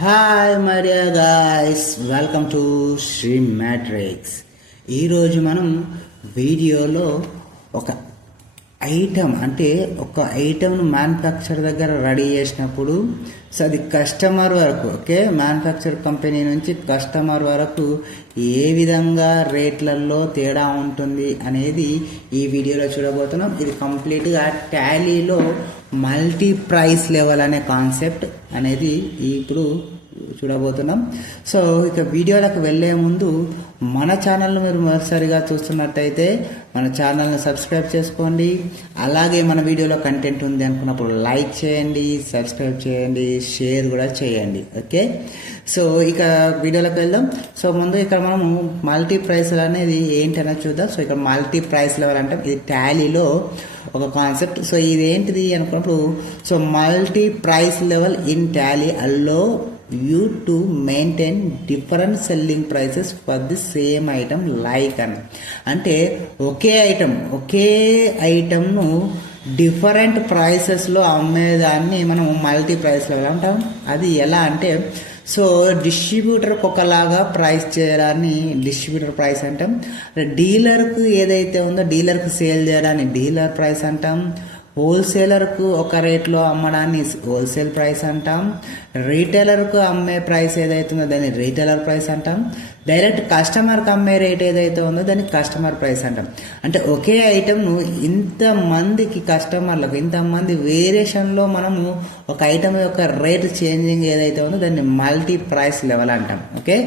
Hi my dear guys, welcome to Shri Matrix. ఈరోజు మనం వీడియోలో ఒక ఐటమ్ను మ్యానుఫ్యాక్చర్ దగ్గర రెడీ చేసినప్పుడు సో అది కస్టమర్ వరకు మ్యానుఫ్యాక్చర్ కంపెనీ నుంచి కస్టమర్ వరకు ఏ విధంగా రేట్లలో తేడా ఉంటుంది అనేది ఈ వీడియోలో చూడబోతున్నాం. ఇది కంప్లీట్గా టాలీలో మల్టీ ప్రైస్ లెవెల్ అనే కాన్సెప్ట్ అనేది ఇప్పుడు చూడబోతున్నాం. సో ఇక వీడియోలకు వెళ్ళే ముందు మన ఛానల్ను మీరు మొదటిసారిగా చూస్తున్నట్టయితే మన ఛానల్ని సబ్స్క్రైబ్ చేసుకోండి. అలాగే మన వీడియోలో కంటెంట్ ఉంది అనుకున్నప్పుడు లైక్ చేయండి, సబ్స్క్రైబ్ చేయండి, షేర్ కూడా చేయండి. ఓకే, సో ఇక వీడియోలోకి వెళ్దాం. సో ముందు ఇక్కడ మనము మల్టీ ప్రైస్ అనేది ఏంటనేది చూద్దాం. సో ఇక్కడ మల్టీ ప్రైస్ లెవెల్ అంటే ఇది టాలీలో ఒక కాన్సెప్ట్. సో ఇది ఏంటిది అనుకున్నప్పుడు so multi price level in Tally అల్లో you to maintain different selling prices for the same item like అంటే ఒకే ఐటమ్ను డిఫరెంట్ ప్రైసెస్లో అమ్మేదాన్ని మనం మల్టీ ప్రైస్ లెవెల్ అంటాం. అది ఎలా అంటే సో డిస్ట్రిబ్యూటర్కి ఒకలాగా ప్రైస్ చేయడాన్ని డిస్ట్రిబ్యూటర్ ప్రైస్ అంటాం. డీలర్కు ఏదైతే ఉందో డీలర్కి సేల్ చేయడాన్ని డీలర్ ప్రైస్ అంటాం. హోల్సేలర్కు ఒక రేట్లో అమ్మడాన్ని హోల్సేల్ ప్రైస్ అంటాం. రీటైలర్కు అమ్మే ప్రైస్ ఏదైతే ఉందో దాన్ని రీటైలర్ ప్రైస్ అంటాం. డైరెక్ట్ కస్టమర్కి అమ్మే రేట్ ఏదైతే ఉందో దాన్ని కస్టమర్ ప్రైస్ అంటాం. అంటే ఒకే ఐటమ్ను ఇంతమందికి కస్టమర్లకు ఇంతమంది వేరియేషన్లో మనము ఒక ఐటమ్ యొక్క రేట్ చేంజింగ్ ఏదైతే ఉందో దాన్ని మల్టీ ప్రైస్ లెవెల్ అంటాం. ఓకే,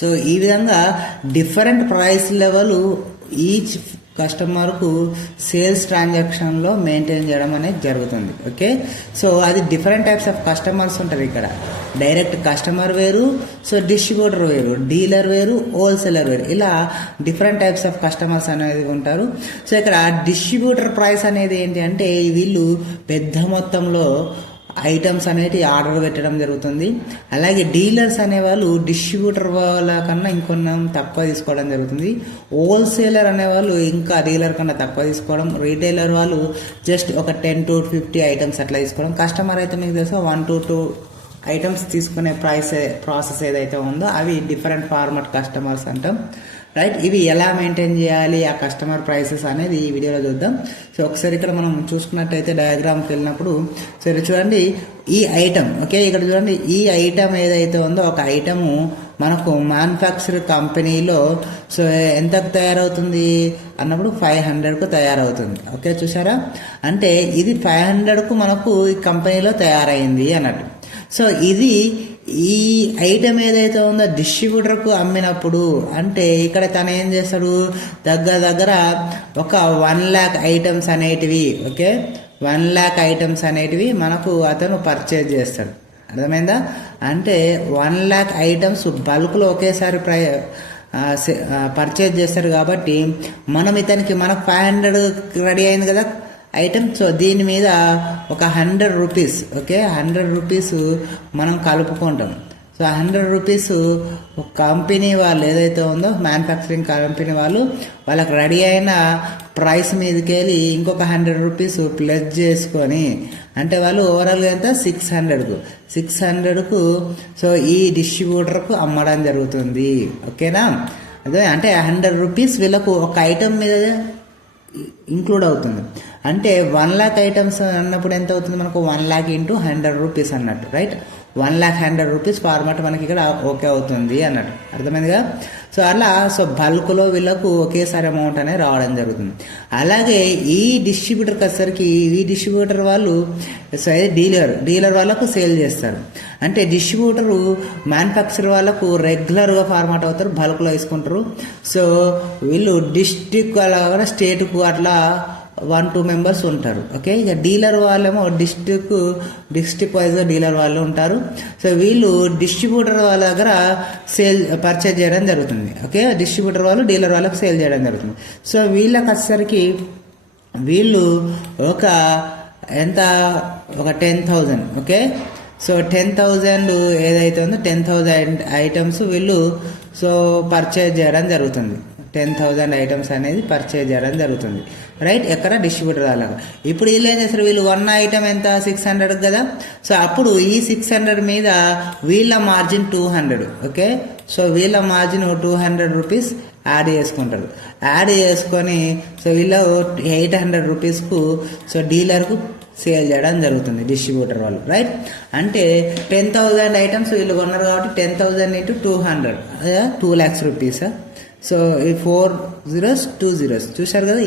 సో ఈ విధంగా డిఫరెంట్ ప్రైస్ లెవెల్ ఈచ్ కస్టమర్కు సేల్స్ ట్రాన్సాక్షన్లో మెయింటైన్ చేయడం అనేది జరుగుతుంది. ఓకే, సో అది డిఫరెంట్ టైప్స్ ఆఫ్ కస్టమర్స్ ఉంటారు. ఇక్కడ డైరెక్ట్ కస్టమర్ వేరు, సో డిస్ట్రిబ్యూటర్ వేరు, డీలర్ వేరు, హోల్సేలర్ వేరు, ఇలా డిఫరెంట్ టైప్స్ ఆఫ్ కస్టమర్స్ అనేది ఉంటారు. సో ఇక్కడ డిస్ట్రిబ్యూటర్ ప్రైస్ అనేది ఏంటి అంటే వీళ్ళు పెద్ద మొత్తంలో ఐటమ్స్ అనేవి ఆర్డర్ పెట్టడం జరుగుతుంది. అలాగే డీలర్స్ అనేవాళ్ళు డిస్ట్రిబ్యూటర్ వాళ్ళ కన్నా ఇంకొన్న తక్కువ తీసుకోవడం జరుగుతుంది. హోల్సేలర్ అనేవాళ్ళు ఇంకా డీలర్ కన్నా తక్కువ తీసుకోవడం. రీటైలర్ వాళ్ళు జస్ట్ ఒక 10 to 50 ఐటమ్స్ అట్లా తీసుకోవడం. కస్టమర్ అయితే మీకు తెలుసు 1 to 2 ఐటమ్స్ తీసుకునే ప్రాసెస్ ఏదైతే ఉందో అవి డిఫరెంట్ ఫార్మాట్ కస్టమర్స్ అంటాం. రైట్, ఇవి ఎలా మెయింటైన్ చేయాలి ఆ కస్టమర్ ప్రైసెస్ అనేది ఈ వీడియోలో చూద్దాం. సో ఒకసారి ఇక్కడ మనం చూసుకున్నట్టయితే డయాగ్రామ్కి వెళ్ళినప్పుడు సరే చూడండి ఈ ఐటమ్. ఓకే, ఇక్కడ చూడండి ఈ ఐటమ్ ఏదైతే ఉందో ఒక ఐటము మనకు మ్యానుఫ్యాక్చర్ కంపెనీలో సో ఎంతకు తయారవుతుంది అన్నప్పుడు 500కు తయారవుతుంది. ఓకే, చూసారా, అంటే ఇది 500కు మనకు ఈ కంపెనీలో తయారైంది అన్నట్టు. సో ఇది ఈ ఐటమ్ ఏదైతే ఉందో డిస్ట్రిబ్యూటర్కు అమ్మినప్పుడు అంటే ఇక్కడ తను ఏం చేస్తాడు దగ్గర ఒక 1 lakh ఐటమ్స్ అనేటివి 1 lakh ఐటమ్స్ అనేటివి మనకు అతను పర్చేజ్ చేస్తాడు. అర్థమైందా? అంటే 1 lakh ఐటమ్స్ బల్క్లో ఒకేసారి పర్చేజ్ చేస్తాడు. కాబట్టి మనం మనకు 500 రెడీ అయింది కదా ఐటమ్. సో దీని మీద ఒక 100 రూపీస్ 100 రూపీస్ మనం కలుపుకుంటాం. సో 100 రూపీస్ కంపెనీ వాళ్ళు ఏదైతే ఉందో మ్యానుఫ్యాక్చరింగ్ కంపెనీ వాళ్ళకి రెడీ అయిన ప్రైస్ మీదకి వెళ్ళి ఇంకొక 100 రూపీస్ ప్లస్ చేసుకొని అంటే వాళ్ళు ఓవరాల్గా ఎంత 600కు సో ఈ డిస్ట్రిబ్యూటర్కు అమ్మడం జరుగుతుంది. ఓకేనా? అదే అంటే 100 రూపీస్ వీళ్ళకు ఒక ఐటమ్ మీద ఇంక్లూడ్ అవుతుంది. అంటే 1 lakh ఐటమ్స్ అన్నప్పుడు ఎంత అవుతుంది మనకు 1 lakh into 100 రూపీస్ అన్నట్టు. రైట్, 1 lakh 100 రూపీస్ ఫార్మాట్ మనకి ఇక్కడ ఓకే అవుతుంది అన్నట్టు. అర్థమైందిగా? సో అలా బల్క్లో వీళ్ళకు ఒకేసారి అమౌంట్ అనేది రావడం జరుగుతుంది. అలాగే ఈ డిస్ట్రిబ్యూటర్కి వచ్చేసరికి ఈ డిస్ట్రిబ్యూటర్ వాళ్ళు సో డీలర్ వాళ్ళకు సేల్ చేస్తారు. అంటే డిస్ట్రిబ్యూటరు మ్యానుఫ్యాక్చర్ వాళ్ళకు రెగ్యులర్గా ఫార్మాట్ అవుతారు, బల్క్లో తీసుకుంటారు. సో వీళ్ళు డిస్ట్రిక్ట్ అలా స్టేట్కు అట్లా 1-2 మెంబర్స్ ఉంటారు. ఓకే, ఇక డీలర్ వాళ్ళేమో డిస్ట్రిక్ట్ వైజ్గా డీలర్ వాళ్ళు ఉంటారు. సో వీళ్ళు డిస్ట్రిబ్యూటర్ వాళ్ళ దగ్గర పర్చేజ్ చేయడం జరుగుతుంది. ఓకే, డిస్ట్రిబ్యూటర్ వాళ్ళు డీలర్ వాళ్ళకి సేల్ చేయడం జరుగుతుంది. సో వీళ్ళకి వచ్చేసరికి వీళ్ళు ఒక 10,000. ఓకే, సో 10,000 ఏదైతే ఉందో 10,000 ఐటమ్స్ వీళ్ళు సో పర్చేజ్ చేయడం జరుగుతుంది. 10,000 ఐటమ్స్ అనేది పర్చేజ్ చేయడం జరుగుతుంది, రైట్. ఎక్కడ డిస్ట్రిబ్యూటర్ వాళ్ళకి. ఇప్పుడు వీళ్ళు ఏం చేస్తారు, వీళ్ళు 1 ఐటమ్ ఎంత 600 కదా. సో అప్పుడు ఈ 600 మీద వీళ్ళ మార్జిన్ 200, ఓకే. సో వీళ్ళ మార్జిన్ 200 రూపీస్ యాడ్ చేసుకుంటారు. యాడ్ చేసుకొని సో వీళ్ళు 800 రూపీస్కు సో డీలర్కు సేల్ చేయడం జరుగుతుంది డిస్ట్రిబ్యూటర్ వాళ్ళు, రైట్. అంటే 10,000 ఐటమ్స్ వీళ్ళు కొన్నారు కాబట్టి 10,000 into 200 2 lakhs రూపీస్. సో ఈ 4 zeros 2 zeros చూశారు కదా,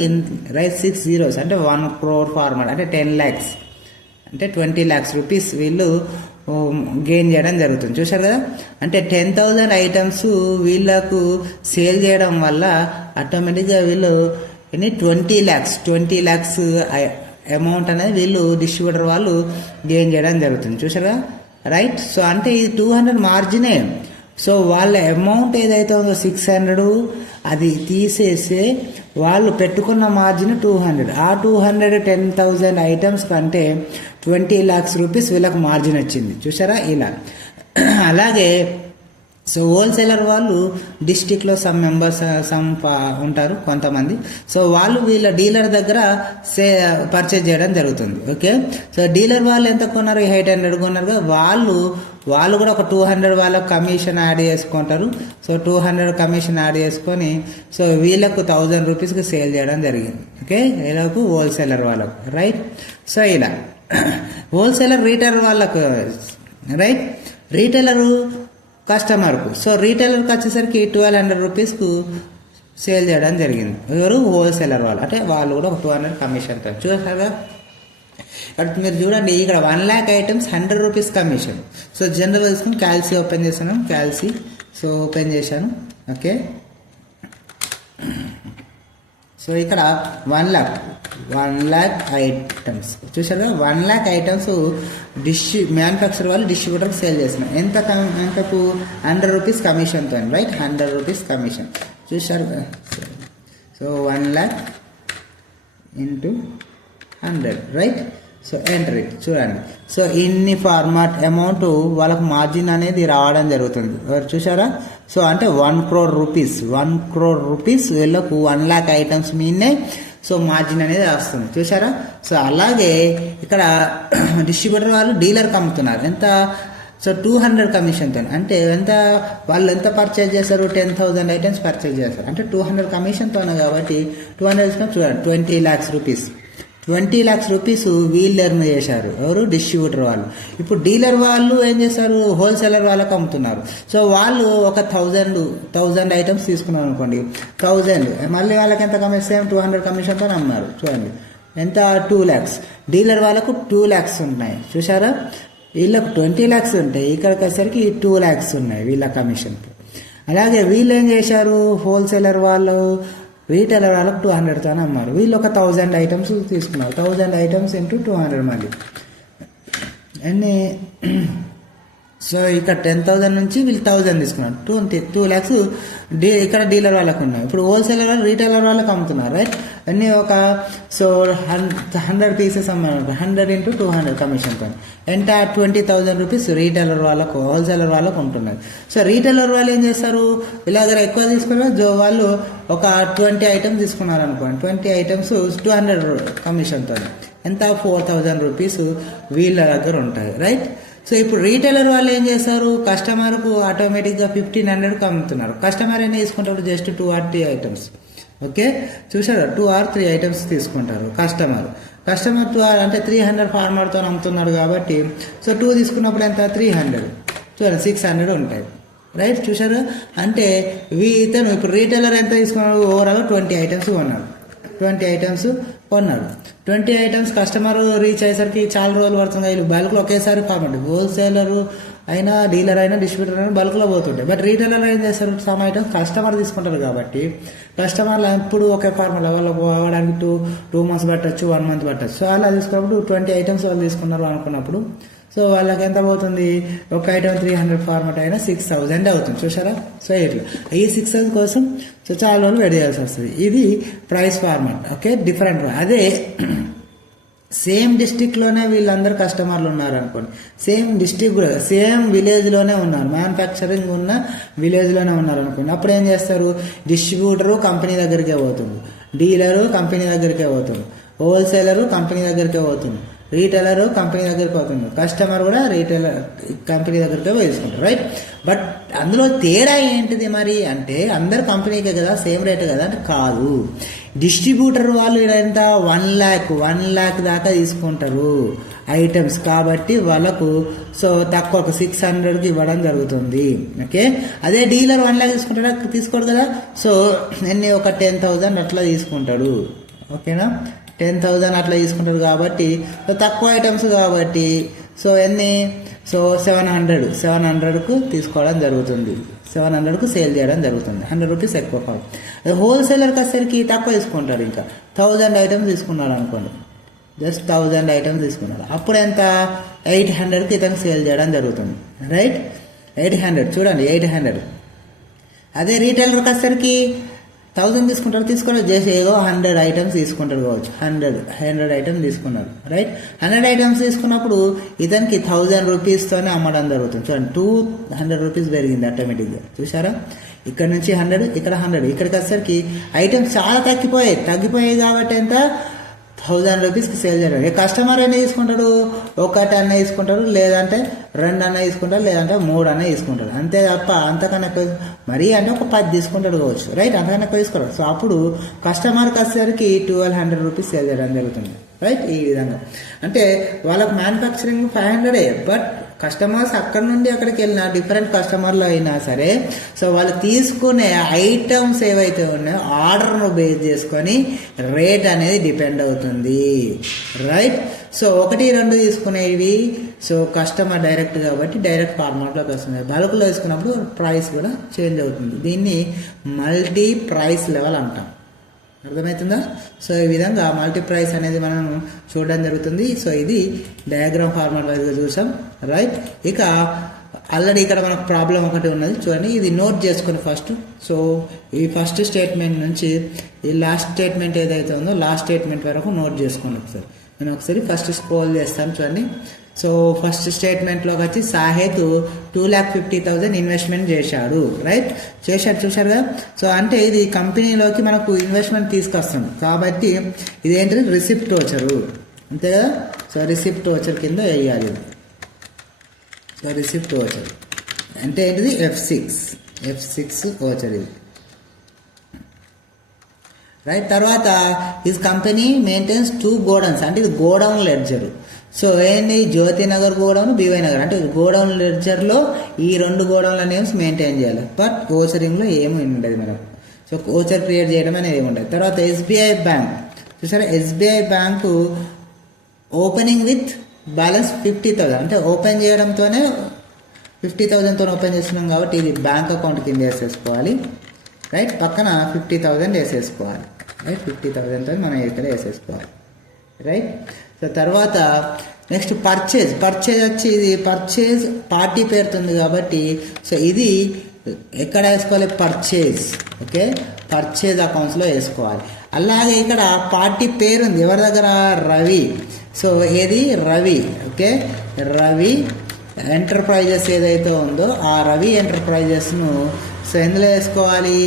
రైట్. 6 zeros అంటే 1 crore ఫార్మర్ అంటే 10 lakhs అంటే 20 lakhs రూపీస్ వీళ్ళు గెయిన్ చేయడం జరుగుతుంది, చూశారు కదా. అంటే 10,000 ఐటమ్స్ వీళ్ళకు సేల్ చేయడం వల్ల ఆటోమేటిక్గా వీళ్ళు 20 lakhs అమౌంట్ అనేది వీళ్ళు డిస్ట్రిబ్యూటర్ వాళ్ళు గెయిన్ చేయడం జరుగుతుంది, చూసారా, రైట్. సో అంటే ఇది 200 మార్జినే. సో వాళ్ళ అమౌంట్ ఏదైతే ఉందో 600 అది తీసేసి వాళ్ళు పెట్టుకున్న మార్జిన్ 200. ఆ 200 10,000 ఐటమ్స్ కంటే 20 lakhs రూపీస్ వీళ్ళకి మార్జిన్ వచ్చింది, చూసారా ఇలా. అలాగే సో హోల్సేలర్ వాళ్ళు డిస్టిక్లో సమ్ మెంబర్స్ ఉంటారు కొంతమంది. సో వాళ్ళు వీళ్ళ డీలర్ దగ్గర పర్చేజ్ చేయడం జరుగుతుంది, ఓకే. సో డీలర్ వాళ్ళు ఎంత కొన్నారు, 800 కొన్నారు. వాళ్ళు కూడా ఒక 200 వాళ్ళకు కమిషన్ యాడ్ చేసుకుంటారు. సో 200 కమిషన్ యాడ్ చేసుకొని సో వీళ్ళకు 1000 రూపీస్కి సేల్ చేయడం జరిగింది, ఓకే. వీళ్ళకు హోల్సేలర్ వాళ్ళకు, రైట్. సో ఇలా హోల్సేలర్ రీటైలర్ వాళ్ళకు, రైట్. రీటైలరు కస్టమర్కు. సో రీటైలర్కి వచ్చేసరికి 1200 రూపీస్కు సేల్ చేయడం జరిగింది. ఎవరు, హోల్సేలర్ వాళ్ళు. అంటే వాళ్ళు కూడా ఒక 200 కమిషన్తో, చూసారుగా. ఇక్కడ మీరు చూడండి, ఇక్కడ 1 lakh items 100 rupees commission. So general తీసుకుని క్యాల్సీ ఓపెన్ చేశాను, క్యాల్సీ. సో ఓపెన్ చేశాను, ఓకే. సో ఇక్కడ 1 lakh ఐటమ్స్ చూసారుగా. 1 lakh ఐటమ్స్ మ్యానుఫ్యాక్చర్ వాళ్ళు డిస్ట్రిబ్యూటర్కి సేల్ చేస్తున్నారు. ఎంతకు 100 రూపీస్ కమిషన్తో, రైట్. 100 రూపీస్ కమిషన్, చూసారు. So 1 lakh into 100, right. So enter it, చూడండి. సో ఇన్ని ఫార్మాట్ అమౌంట్ వాళ్ళకు మార్జిన్ అనేది రావడం జరుగుతుంది, చూసారా. సో అంటే 1 crore రూపీస్ వీళ్ళకు 1 lakh ఐటమ్స్ మీదనే సో మార్జిన్ అనేది వస్తుంది, చూసారా. సో అలాగే ఇక్కడ డిస్ట్రిబ్యూటర్ వాళ్ళు డీలర్కి అమ్ముతున్నారు ఎంత, సో 200 కమిషన్తో. అంటే వాళ్ళు ఎంత పర్చేజ్ చేస్తారు, 10,000 ఐటమ్స్ పర్చేజ్ చేస్తారు. అంటే 200 కమిషన్తోనే కాబట్టి 200 చూడండి 20 lakhs రూపీస్. 20 lakhs రూపీస్ వీళ్ళు ఎర్న్ చేశారు, ఎవరు, డిస్ట్రిబ్యూటర్ వాళ్ళు. ఇప్పుడు డీలర్ వాళ్ళు ఏం చేస్తారు, హోల్సేలర్ వాళ్ళకి అమ్ముతున్నారు. సో వాళ్ళు ఒక 1000 ఐటమ్స్ తీసుకున్నారు అనుకోండి, 1000 మళ్ళీ వాళ్ళకి ఎంత కమిషన్, 200 కమిషన్తో అమ్మారు, చూడండి ఎంత, 2 lakhs. డీలర్ వాళ్ళకు 2 lakhs ఉన్నాయి, చూసారా. వీళ్ళకు 20 lakhs ఉంటాయి, ఇక్కడికి వచ్చేసరికి 2 lakhs ఉన్నాయి వీళ్ళ కమిషన్. అలాగే వీళ్ళు ఏం చేశారు, హోల్సేలర్ వాళ్ళు రీటైలర్ వాళ్ళకు 200తో అమ్మారు. వీళ్ళు ఒక 1000 ఐటమ్స్ తీసుకున్నారు, 1000 ఐటమ్స్ ఇంటూ 200 మళ్ళీ అన్నీ. సో ఇక్కడ 10,000 నుంచి వీళ్ళు 1000 తీసుకున్నారు, 2 lakhs ఇక్కడ డీలర్ వాళ్ళకు ఉన్నాయి. ఇప్పుడు హోల్సేలర్ వాళ్ళు రీటైలర్ వాళ్ళకి అమ్ముతున్నారు, రైట్. అన్నీ ఒక సో 100 పీసెస్ అమ్మారు, 100 into 200 కమిషన్తో ఎంత, 20,000 రూపీస్ రీటైలర్ వాళ్ళకు, హోల్సేలర్ వాళ్ళకు ఉంటున్నారు. సో రీటైలర్ వాళ్ళు ఏం చేస్తారు, వీళ్ళ దగ్గర ఎక్కువ తీసుకున్నారు. వాళ్ళు ఒక 20 ఐటమ్స్ తీసుకున్నారు అనుకోండి, 20 ఐటమ్స్ 200 కమిషన్తో ఎంత, 4,000 రూపీస్ వీళ్ళ దగ్గర ఉంటాయి, రైట్. సో ఇప్పుడు రీటైలర్ వాళ్ళు ఏం చేస్తారు, కస్టమర్కు ఆటోమేటిక్గా 1,500కు అమ్ముతున్నారు. కస్టమర్ ఏం తీసుకుంటారు, జస్ట్ 2 or 3 ఐటమ్స్, ఓకే. చూసారా, 2 or 3 ఐటమ్స్ తీసుకుంటారు కస్టమర్ 2 అంటే 300 ఫార్మర్తో అమ్ముతున్నాడు కాబట్టి సో 2 తీసుకున్నప్పుడు ఎంత, 300, చూడండి 600 ఉంటాయి, రైట్. చూసారు. అంటే ఇతను ఇప్పుడు రీటైలర్ ఎంత తీసుకున్నాడు, ఓవరాల్ 20 ఐటమ్స్ కొన్నాడు, 20 ఐటమ్స్ కొన్నాడు. 20 ఐటమ్స్ కస్టమర్ రీచ్ అయ్యేసరికి చాలా రోజులు పడుతుంది. వీళ్ళు బల్క్లో ఒకేసారి ఫార్మట్, హోల్సేలర్ అయినా డీలర్ అయినా డిస్ట్రిబ్యూటర్ అయినా బల్క్లో పోతుంటాయి. బట్ రీటైలర్ ఏం చేస్తారు, సమ్ ఐటమ్స్ కస్టమర్ తీసుకుంటారు కాబట్టి కస్టమర్లు ఎప్పుడు ఒకే ఫార్మల్ వాళ్ళకి పోవడానికి 2 months పట్టచ్చు, 1 month పట్టచ్చు. సో అలా తీసుకున్నప్పుడు 20 ఐటమ్స్ వాళ్ళు తీసుకున్నారు అనుకున్నప్పుడు సో వాళ్ళకి ఎంత పోతుంది, ఒక ఐటమ్ 300 ఫార్మట్ అయినా 6,000 అవుతుంది, చూసారా. సో ఇట్లా ఈ 6,000 కోసం సో చాలా రోజులు వెయిట్ చేయాల్సి వస్తుంది. ఇది ప్రైస్ ఫార్మట్, ఓకే, డిఫరెంట్. అదే సేమ్ డిస్టిక్లోనే వీళ్ళందరూ కస్టమర్లు ఉన్నారు అనుకోండి, సేమ్ డిస్టిక్ కూడా సేమ్ విలేజ్లోనే ఉన్నారు, మ్యానుఫ్యాక్చరింగ్ ఉన్న విలేజ్లోనే ఉన్నారు అనుకోండి, అప్పుడు ఏం చేస్తారు, డిస్ట్రిబ్యూటరు కంపెనీ దగ్గరికే పోతుంది, డీలరు కంపెనీ దగ్గరికే పోతుంది, హోల్సేలరు కంపెనీ దగ్గరికే పోతుంది, రీటైలర్ కంపెనీ దగ్గరికి పోతుంది, కస్టమర్ కూడా రీటైలర్ కంపెనీ దగ్గరికే పోయి తీసుకుంటారు, రైట్. బట్ అందులో తేడా ఏంటిది మరి అంటే అందరు కంపెనీకే కదా, సేమ్ రేట్ కదా అంటే కాదు. డిస్ట్రిబ్యూటర్ వాళ్ళు ఎంత 1 lakh దాకా తీసుకుంటారు ఐటమ్స్, కాబట్టి వాళ్ళకు సో తక్కువ 600కి ఇవ్వడం జరుగుతుంది. ఓకే, అదే డీలర్ 1 lakh తీసుకోడు కదా, సో ఎన్ని ఒక 10,000 అట్లా తీసుకుంటాడు. ఓకేనా, 10,000 అట్లా తీసుకుంటారు కాబట్టి తక్కువ ఐటమ్స్ కాబట్టి సో ఎన్ని, సో 700కు తీసుకోవడం జరుగుతుంది, 700కు సేల్ చేయడం జరుగుతుంది, 100 రూపీస్ ఎక్కువ కాదు. అదే హోల్సేలర్కి వచ్చేసరికి తక్కువ తీసుకుంటాడు, ఇంకా 1000 ఐటమ్స్ తీసుకున్నాడు అనుకోండి, జస్ట్ 1000 ఐటమ్స్ తీసుకున్నాడు, అప్పుడు ఎంత 800కి ఇతను సేల్ చేయడం జరుగుతుంది, రైట్. 800 చూడండి, 800. అదే రీటైలర్కి వచ్చేసరికి 1000 తీసుకోవడం చేసి ఏదో 100 ఐటమ్స్ తీసుకుంటాడు కావచ్చు, 100 ఐటమ్స్ తీసుకున్నాడు, రైట్. 100 ఐటమ్స్ తీసుకున్నప్పుడు ఇతనికి 1000 రూపీస్తోనే అమ్మడం జరుగుతుంది. చూడండి, 200 రూపీస్ పెరిగింది ఆటోమేటిక్గా, చూసారా. ఇక్కడ నుంచి 100, ఇక్కడ 100, ఇక్కడికి వచ్చేసరికి ఐటమ్స్ చాలా తగ్గిపోయాయి కాబట్టి ఎంత 1000 రూపీస్కి సేల్ చేయడం. కస్టమర్ అన్నీ తీసుకుంటాడు, 1 అన్న తీసుకుంటాడు, లేదంటే 2 అన్న తీసుకుంటాడు, లేదంటే 3 అన్న తీసుకుంటాడు, అంతే తప్ప అంతకన్నా ఎక్కువ మరీ అంటే ఒక 10 తీసుకుంటాడు కావచ్చు, రైట్. అంతకన్నా ఎక్కువ తీసుకుంటాడు. సో అప్పుడు కస్టమర్కి వచ్చేసరికి 1200 రూపీస్ సేల్ చేయడం జరుగుతుంది, రైట్. ఈ విధంగా అంటే వాళ్ళకి మ్యానుఫ్యాక్చరింగ్ 500, బట్ కస్టమర్స్ అక్కడ నుండి అక్కడికి వెళ్ళిన డిఫరెంట్ కస్టమర్లు అయినా సరే, సో వాళ్ళు తీసుకునే ఐటమ్స్ ఏవైతే ఉన్నాయో ఆర్డర్ను బేస్ చేసుకొని రేట్ అనేది డిపెండ్ అవుతుంది, రైట్. సో 1, 2 తీసుకునేవి సో కస్టమర్ డైరెక్ట్ కాబట్టి డైరెక్ట్ ఫార్మాట్లోకి వస్తుంది. బల్క్లో తీసుకున్నప్పుడు ప్రైస్ కూడా చేంజ్ అవుతుంది. దీన్ని మల్టీ ప్రైస్ లెవెల్ అంటాం, అర్థమవుతుందా. సో ఈ విధంగా మల్టీ ప్రైస్ అనేది మనం చూడడం జరుగుతుంది. సో ఇది డయాగ్రామ్ ఫార్మాట్ వైజ్గా చూసాం, రైట్. ఇక ఆల్రెడీ ఇక్కడ మనకు ప్రాబ్లం ఒకటి ఉన్నది చూడండి, ఇది నోట్ చేసుకుని ఫస్ట్. సో ఈ ఫస్ట్ స్టేట్మెంట్ నుంచి ఈ లాస్ట్ స్టేట్మెంట్ ఏదైతే ఉందో లాస్ట్ స్టేట్మెంట్ వరకు నోట్ చేసుకోండి ఒకసారి. నేను ఒకసారి ఫస్ట్ స్క్రోల్ చేస్తాను చూడండి. సో ఫస్ట్ స్టేట్మెంట్లోకి వచ్చి సాహెత్ 2,50,000 ఇన్వెస్ట్మెంట్ చేశాడు, రైట్. చూశారు కదా. సో అంటే ఇది కంపెనీలోకి మనకు ఇన్వెస్ట్మెంట్ తీసుకొస్తుంది కాబట్టి ఇదేంటిది రిసిప్ట్ వోచరు, అంతే కదా. సో రిసిప్ట్ వోచర్ కింద వేయాలి. సో రిసిప్ట్ వోచర్ అంటే ఏంటిది F6 వోచర్ ఇది, రైట్. తర్వాత దిస్ కంపెనీ మెయింటైన్స్ 2 గోడౌన్స్, అంటే ఇది గోడౌన్ లెడ్జర్. సో ఏంటి, జ్యోతినగర్ గోడౌన్, బీవై నగర్, అంటే గోడౌన్ లెడ్జర్లో ఈ 2 గోడౌన్ల నేమ్స్ మెయింటైన్ చేయాలి. బట్ ఓచరింగ్లో ఏమి ఉండదు మనకు. సో ఓచర్ క్రియేట్ చేయడం అనేది ఏమి ఉండదు. తర్వాత SBI బ్యాంక్ చూసారా, SBI bank opening with balance 50,000, అంటే ఓపెన్ చేయడంతోనే 50,000తో ఓపెన్ చేస్తున్నాం కాబట్టి ఇది బ్యాంక్ అకౌంట్ కింద వేసేసుకోవాలి, రైట్. పక్కన 50,000 వేసేసుకోవాలి, రైట్. 50,000తో మనం ఇక్కడ వేసేసుకోవాలి, రైట్. సో తర్వాత నెక్స్ట్ పర్చేజ్ వచ్చి ఇది పర్చేజ్ పార్టీ పేరుతుంది కాబట్టి సో ఇది ఎక్కడ వేసుకోవాలి, పర్చేజ్, ఓకే, పర్చేజ్ అకౌంట్స్లో వేసుకోవాలి. అలాగే ఇక్కడ పార్టీ పేరు ఉంది ఎవరి దగ్గర, రవి. సో ఏది రవి, ఓకే, రవి ఎంటర్ప్రైజెస్ ఏదైతే ఉందో ఆ రవి ఎంటర్ప్రైజెస్ను సో ఎందులో వేసుకోవాలి,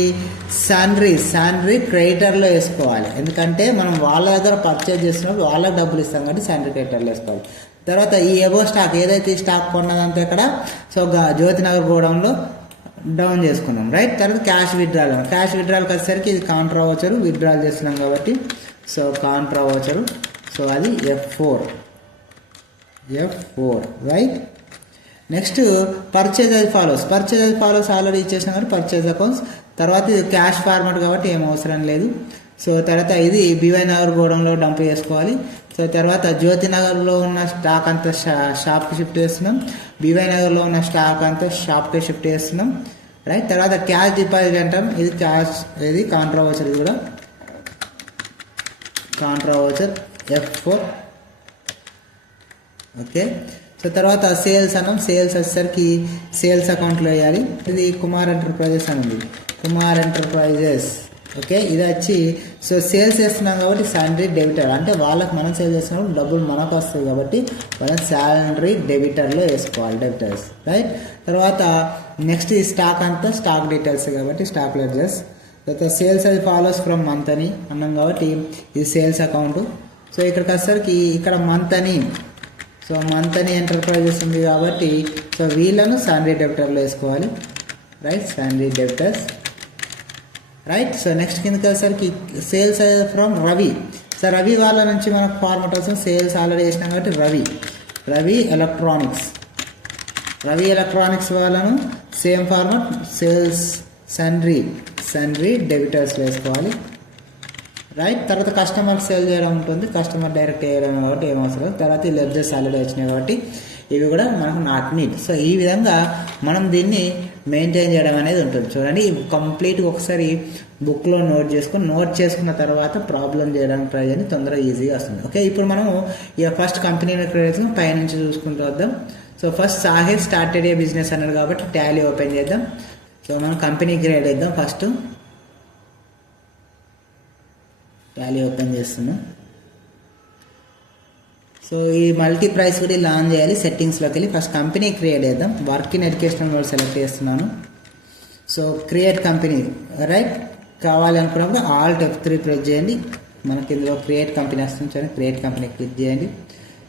శాండ్రీ క్రెడిటర్లో వేసుకోవాలి. ఎందుకంటే మనం వాళ్ళ దగ్గర పర్చేజ్ చేసినప్పుడు వాళ్ళకి డబ్బులు ఇస్తాం కాబట్టి శాండ్రీ క్రెడిటర్లో వేసుకోవాలి. తర్వాత ఈ ఎబో స్టాక్ ఏదైతే ఈ స్టాక్ కొన్నదంతా ఇక్కడ సో జ్యోతినగర్ గోడౌన్లో డౌన్ చేసుకున్నాం, రైట్. తర్వాత క్యాష్ విత్డ్రాల్కి వచ్చేసరికి ఇది కాంట్రా వోచరు, విత్డ్రాల్ చేస్తున్నాం కాబట్టి సో కాంట్రా వోచరు. సో అది F4, రైట్. నెక్స్ట్ పర్చేజ్ అది ఫాలోస్ ఆల్రెడీ ఇచ్చేసినాం కాబట్టి పర్చేజ్ అకౌంట్స్. తర్వాత ఇది క్యాష్ ఫార్మాట్ కాబట్టి ఏం అవసరం లేదు. సో తర్వాత ఇది బీవై నగర్ గోడౌన్లో డంప్ చేసుకోవాలి. సో తర్వాత జ్యోతినగర్లో ఉన్న స్టాక్ అంతా షాప్కి షిఫ్ట్ చేస్తున్నాం, బీవై నగర్లో ఉన్న స్టాక్ అంతా షాప్కి షిఫ్ట్ చేస్తున్నాం, రైట్. తర్వాత క్యాష్ డిపాజిట్ అంటాం, ఇది క్యాష్, ఇది కాంట్రా వోచర్, ఇది కూడా contra voucher F4, okay. So తర్వాత సేల్స్ అన్నాం, సేల్స్ వచ్చేసరికి సేల్స్ అకౌంట్లో వేయాలి. ఇది కుమార్ ఎంటర్ప్రైజెస్ అని ఉంది, కుమార్ ఎంటర్ప్రైజెస్, ఓకే, ఇది వచ్చి సో సేల్స్ చేస్తున్నాం కాబట్టి శాలరీ డెబిటర్, అంటే వాళ్ళకి మనం సేల్ చేస్తున్నప్పుడు డబ్బులు మనకు వస్తాయి కాబట్టి మనం శాలరీ డెబిటర్లో వేసుకోవాలి, డెబిటర్స్, రైట్. తర్వాత నెక్స్ట్ ఈ స్టాక్ అంతా స్టాక్ డీటెయిల్స్ కాబట్టి స్టాక్ లెడ్జర్స్. తర్వాత సేల్స్ అది ఫాలోస్ ఫ్రమ్ మంత్ అని అన్నాం కాబట్టి ఇది సేల్స్ అకౌంట్. సో ఇక్కడికి వచ్చేసరికి ఇక్కడ మంత్ అని, సో మంత్ అని ఎంటర్ప్రైజెస్ ఉంది కాబట్టి సో వీళ్ళను శాలరీ డెబిటర్లో వేసుకోవాలి, right, salary debtors, right. So next కిందకి వచ్చేసరికి sales from Ravi. So Ravi వాళ్ళ నుంచి మనకు ఫార్మాట్ వస్తుంది, సేల్స్ ఆల్రెడీ వేసినాం కాబట్టి రవి ఎలక్ట్రానిక్స్ వాళ్ళను సేమ్ ఫార్మాట్ సేల్స్ సన్రీ డెబిటర్స్లో వేసుకోవాలి, రైట్. తర్వాత కస్టమర్ సేల్ చేయడం ఉంటుంది, కస్టమర్ డైరెక్ట్ చేయడం కాబట్టి ఏం అవసరం. తర్వాత ఈ లెడ్జర్స్ ఆల్రెడీ వచ్చినాయి కాబట్టి ఇవి కూడా మనకు నాట్ నీడ్. సో ఈ విధంగా మనం దీన్ని మెయింటైన్ చేయడం అనేది ఉంటుంది. చూడండి కంప్లీట్గా ఒకసారి బుక్లో నోట్ చేసుకున్న తర్వాత ప్రాబ్లం చేయడానికి ట్రై చేయండి, తొందరగా ఈజీగా వస్తుంది. ఓకే, ఇప్పుడు మనం ఇక ఫస్ట్ కంపెనీని క్రియేట్ చేసుకుని పైనుంచి చూసుకుంటూ వద్దాం. So first Sahid started a business అన్నారు కాబట్టి టాలీ ఓపెన్ చేద్దాం. సో మనం కంపెనీ క్రియేట్ చేద్దాం. ఫస్ట్ టాలీ ఓపెన్ చేస్తున్నాం. సో ఈ మల్టీ ప్రైస్ కూడా లాంచ్ చేయాలి. సెట్టింగ్స్లోకి వెళ్ళి ఫస్ట్ కంపెనీ క్రియేట్ చేద్దాం. Work in educational mode select చేస్తున్నాను. So create company, right. కావాలి అనుకున్నప్పుడు ఆల్ట్ F3 ప్రెస్ చేయండి. మనకి ఇందులో క్రియేట్ కంపెనీ వస్తుంది, చూడండి క్రియేట్ కంపెనీ క్లిక్ చేయండి.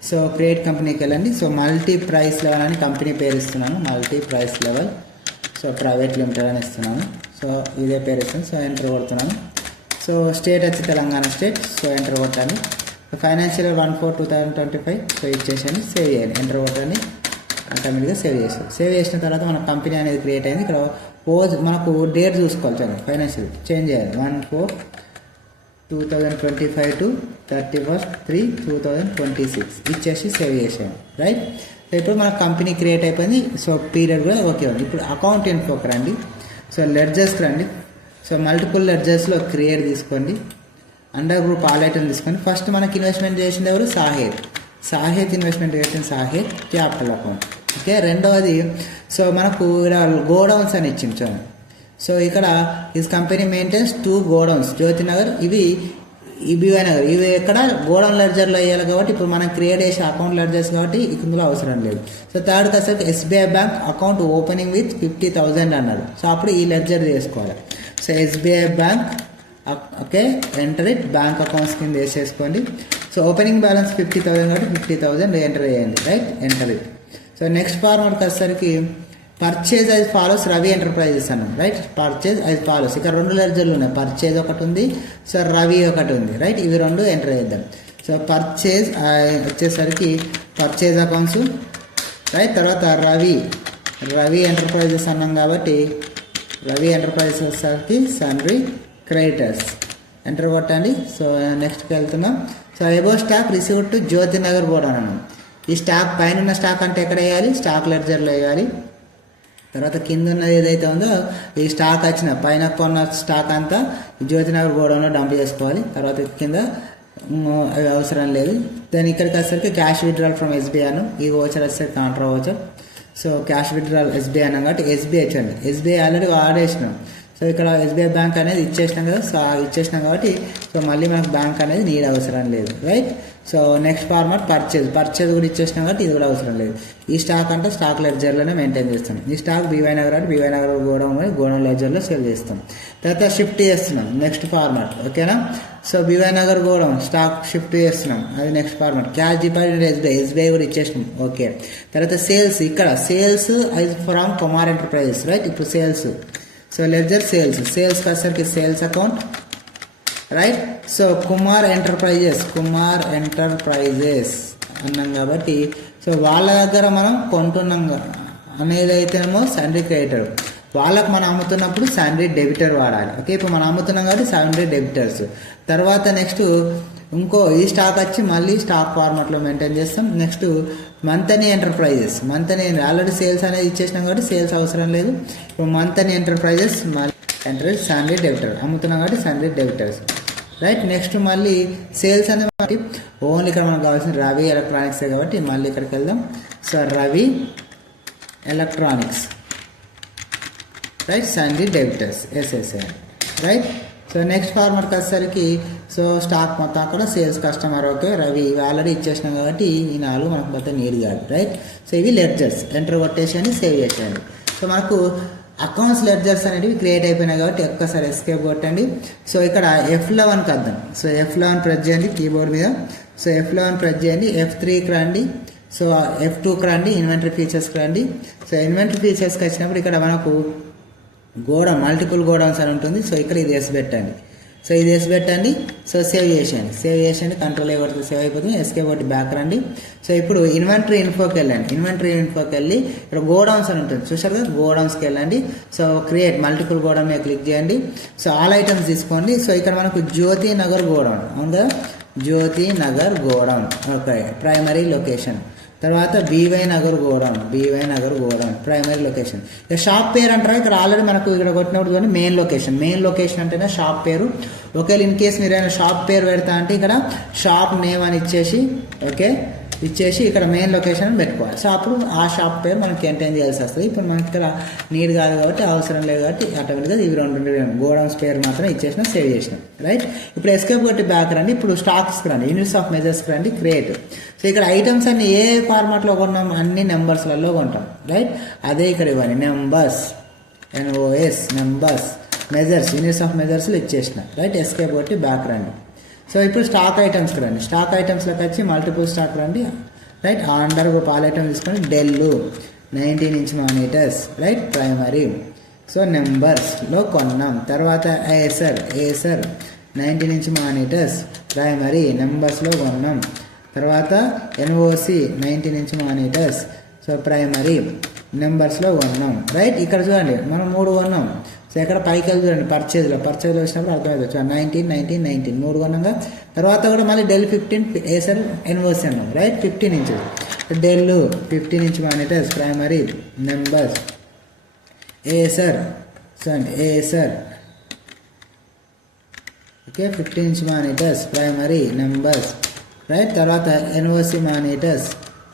సో క్రియేట్ కంపెనీకి వెళ్ళండి. సో మల్టీ ప్రైస్ లెవెల్ అని కంపెనీ పేరు ఇస్తున్నాను, multi price level. So private limited అని ఇస్తున్నాను. సో ఇదే పేరు ఇస్తాను. సో ఎంటర్ కొడుతున్నాను. సో స్టేట్ వచ్చి తెలంగాణ స్టేట్. సో ఎంటర్ కొట్టాలి. ఫైనాన్షియల్ 1/4/2025. సో ఇచ్చేసాను, సేవ్ చేయండి, ఎంటర్ కొట్టండి, ఆటోమేటిక్గా సేవ్ చేస్తాను. సేవ్ చేసిన తర్వాత మన కంపెనీ అనేది క్రియేట్ అయింది. ఇక్కడ మనకు డేట్ చూసుకోవాలి, చూడండి ఫైనాన్షియల్ చేంజ్ చేయాలి, 1/4/2025 to 31/3/2026 ఇచ్చేసి సేవ్ చేసాను, రైట్. ఇప్పుడు మన కంపెనీ క్రియేట్ అయిపోయింది. సో పీరియడ్ కూడా ఓకే ఉంది. ఇప్పుడు అకౌంట్ ఇన్ఫోకి రండి. సో లెడ్జర్స్కి రండి. సో మల్టిపుల్ లెడ్జర్స్లో క్రియేట్ తీసుకోండి. అండర్ గ్రూప్ ఆల్ ఐటమ్ తీసుకోండి. ఫస్ట్ మనకి ఇన్వెస్ట్మెంట్ చేసింది ఎవరు? సాహిద్ ఇన్వెస్ట్మెంట్ చేసిన సాహిద్ క్యాపిటల్ అకౌంట్. ఓకే, రెండవది సో మనకు ఇక్కడ గోడౌన్స్ అని ఇచ్చింది, చూడండి. సో ఇక్కడ this company maintains 2 godowns, Jyothinagar, ఇవి నగర్, ఇవి ఎక్కడ గోడౌన్ లెడ్జర్లో వేయాలి కాబట్టి ఇప్పుడు మనం క్రియేట్ చేసే అకౌంట్ లెడ్జర్స్ కాబట్టి ఇందులో అవసరం లేదు. సో థర్డ్ వచ్చేసరికి SBI bank account opening with 50,000 అన్నారు. సో అప్పుడు ఈ లెడ్జర్ చేసుకోవాలి. So SBI bank, okay, enter it, bank accounts కింద వేసేసుకోండి. సో ఓపెనింగ్ బ్యాలెన్స్ 50,000 కాబట్టి 50,000 ఎంటర్ చేయండి, right, enter it. So next ఫార్మాట్కి వచ్చేసరికి purchase as follows Ravi enterprises అన్నాం, రైట్. పర్చేజ్ యాజ్ ఫాలోస్, ఇక్కడ 2 లెడ్జర్లు ఉన్నాయి, పర్చేజ్ ఒకటి ఉంది, సో రవి ఒకటి ఉంది, రైట్. ఇవి 2 ఎంటర్ చేద్దాం. సో పర్చేజ్ వచ్చేసరికి పర్చేజ్ అకౌంట్స్, రైట్. తర్వాత రవి ఎంటర్ప్రైజెస్ అన్నాం కాబట్టి రవి ఎంటర్ప్రైజెస్ వచ్చేసరికి సన్రీ క్రెడిటర్స్, ఎంటర్ కొట్టండి. సో నెక్స్ట్కి వెళ్తున్నాం. So above stock receive to Jyothinagar board అన్నాను. ఈ స్టాక్ పైన ఉన్న స్టాక్ అంటే ఎక్కడ వేయాలి? స్టాక్ లెడ్జర్లో వేయాలి. తర్వాత కింద ఉన్నది ఏదైతే ఉందో ఈ స్టాక్ వచ్చిన పైన కొన్న స్టాక్ అంతా జ్యోతినగర్ గోడౌన్లో డంప్ చేసుకోవాలి. తర్వాత కింద అవి అవసరం లేదు. దాని ఇక్కడికి వచ్చేసరికి క్యాష్ విత్డ్రాల్ ఫ్రమ్ SBI అను, ఈ ఓచర్ వచ్చేసరికి contra voucher. So cash withdrawal SBI అన్నాం కాబట్టి SBI ఇచ్చండి. SBI ఆల్రెడీ వాడేసినాం. సో ఇక్కడ SBI బ్యాంక్ అనేది ఇచ్చేసినాం కదా, సో ఇచ్చేసినాం కాబట్టి సో మళ్ళీ మనకు బ్యాంక్ అనేది నీడ్ అవసరం లేదు, right. So next format purchase కూడా ఇచ్చేసినాం కాబట్టి ఇది కూడా అవసరం లేదు. ఈ స్టాక్ అంటే స్టాక్ లెడ్జర్లోనే మెయింటైన్ చేస్తాం. ఈ స్టాక్ BY నగర్ అంటే BY నగర్ గోడౌన్ లెడ్జర్లో సేల్ చేస్తాం. తర్వాత షిఫ్ట్ చేస్తున్నాం, నెక్స్ట్ ఫార్మాట్, ఓకేనా. So BY Nagar godown stock shift చేస్తున్నాం, అది next format. Cash deposit SBI కూడా ఇచ్చేసినాం, ఓకే. తర్వాత సేల్స్, ఇక్కడ sales is from Kumar Enterprises, right. ఇప్పుడు సో లెడ్జర్ సేల్స్కి వచ్చేసరికి sales account, right. So Kumar Enterprises అన్నాం కాబట్టి సో వాళ్ళ దగ్గర మనం కొంటున్నాం అనేది అయితేనేమో సన్రీ క్రెడిటర్, వాళ్ళకు మనం అమ్ముతున్నప్పుడు సన్రీ డెబిటర్ వాడాలి, ఓకే. ఇప్పుడు మనం అమ్ముతున్నాం కాబట్టి సన్రీ డెబిటర్స్. తర్వాత నెక్స్ట్ ఇంకో ఈ స్టాక్ వచ్చి మళ్ళీ స్టాక్ ఫార్మాట్లో మెయింటైన్ చేస్తాం. నెక్స్ట్ మంతనీ ఎంటర్ప్రైజెస్, ఆల్రెడీ సేల్స్ అనేది ఇచ్చేసినాం కాబట్టి సేల్స్ అవసరం లేదు. ఇప్పుడు మంతనీ ఎంటర్ప్రైజెస్ మళ్ళీ ఎంటర్ సన్రీ డెబిటర్, అమ్ముతున్నాం కాబట్టి సన్రీ డెబిటర్స్, రైట్. నెక్స్ట్ మళ్ళీ సేల్స్ అనేది మనకి ఓన్లీ ఇక్కడ మనకు కావాల్సిన రవి ఎలక్ట్రానిక్సే కాబట్టి మళ్ళీ ఇక్కడికి వెళ్దాం. So Ravi electronics, right, sundry debtors SSA, right. So next ఫార్మాట్కి వచ్చేసరికి సో స్టాక్ మొత్తం అక్కడ సేల్స్ కస్టమర్ ఓకే రవి ఇవి ఆల్రెడీ ఇచ్చేసినాం కాబట్టి ఈ 4 మనకు మొత్తం నీడ్ కాదు రైట్. సో ఇవి లెడ్జర్స్ ఎంటర్ కొట్టేసేయండి సేవ్ చేసేయండి. సో మనకు అకౌంట్స్ లెడ్జర్స్ అనేవి క్రియేట్ అయిపోయినాయి కాబట్టి ఒక్కసారి ఎస్కేప్ కొట్టండి. సో ఇక్కడ F11కి వద్దాం. సో F11 ప్రెస్ చేయండి కీబోర్డ్ మీద. సో F11 ప్రెస్ చేయండి. F3కి రండి. సో F2కి రండి. ఇన్వెంటరీ ఫీచర్స్కి రండి. సో ఇన్వెంటరీ ఫీచర్స్కి వచ్చినప్పుడు ఇక్కడ మనకు గోడౌన్ మల్టిపుల్ గోడౌన్స్ అని ఉంటుంది. సో ఇక్కడ ఇది వేసి పెట్టండి. సో ఇది వేసి పెట్టండి. సో సేవ్ చేసేయండి కంట్రోల్ కొడితే సేవ్ అయిపోతుంది. ఎస్కేప్ కొట్టి బ్యాక్ రండి. సో ఇప్పుడు ఇన్వెంటరీ ఇన్ఫోకి వెళ్ళండి. ఇన్వెంటరీ ఇన్ఫోకి వెళ్ళి ఇక్కడ గోడౌన్స్ అని ఉంటుంది చూసారు కదా, గోడౌన్స్కి వెళ్ళండి. సో క్రియేట్ మల్టిపుల్ గోడౌన్ మీద క్లిక్ చేయండి. సో ఆల్ ఐటమ్స్ తీసుకోండి. సో ఇక్కడ మనకు జ్యోతి నగర్ గోడౌన్ అవును కదా, Jyoti Nagar godown okay primary location. తర్వాత BY Nagar godown primary location. ఇక షాప్ పేరు అంటారా, ఇక్కడ ఆల్రెడీ మనకు ఇక్కడ కొట్టినప్పుడు కానీ మెయిన్ లొకేషన్ అంటేనే షాప్ పేరు. ఒకవేళ ఇన్ కేస్ మీరు ఏమైనా షాప్ పేరు పెడతా అంటే ఇక్కడ షాప్ నేమ్ అని ఇచ్చేసి ఓకే ఇచ్చేసి ఇక్కడ మెయిన్ లొకేషన్ పెట్టుకోవాలి. సో అప్పుడు ఆ షాప్ పేరు మనకి ఎంటైన్ చేయాల్సి వస్తుంది. ఇప్పుడు మనకి ఇక్కడ నీడ్ కాదు కాబట్టి అవసరం లేదు కాబట్టి ఆటోమేటిక్గా ఇవి 2 గోడౌన్స్ పేరు మాత్రం ఇచ్చేసిన సేవ్ చేసినాం రైట్. ఇప్పుడు ఎస్కేప్ కొట్టి బ్యాక్ రండి. ఇప్పుడు స్టాక్స్కి రండి, యూనిట్స్ ఆఫ్ మెజర్స్కి రండి, క్రియేట్. సో ఇక్కడ ఐటమ్స్ అన్ని ఏ ఫార్మాట్లో కొన్నాం, అన్ని నెంబర్స్లలో కొంటాం రైట్. అదే ఇక్కడ ఇవ్వండి numbers NOS numbers measures units of మెజర్స్లో ఇచ్చేసిన రైట్. ఎస్కేప్ కొట్టి బ్యాక్ రండి. సో ఇప్పుడు స్టాక్ ఐటమ్స్కి రండి. స్టాక్ ఐటమ్స్లోకి వచ్చి మల్టిపుల్ స్టాక్ రండి right. Under group all items తీసుకొని Dell 19 inch monitors right primary. So నెంబర్స్లో కొన్నాం. తర్వాత ఏసర్ 19 ఇంచ్ మానిటర్స్ ప్రైమరీ నెంబర్స్లో కొన్నాం. తర్వాత NOC 19 inch monitors so primary నెంబర్స్లో కొన్నాం రైట్. ఇక్కడ చూడండి మనం 3 కొన్నాం. సో ఇక్కడ పైకి వెళ్ళి చూడండి పర్చేజ్లో వచ్చినప్పుడు అర్థమవుతుంది 19 3 కొన్నాగా. తర్వాత కూడా మళ్ళీ డెల్ 15 ఏసర్ NOC అన్నాం right 15 inches. Dell 15 inch monitors primary numbers Acer okay 15 inch monitors primary numbers right. తర్వాత NOC monitors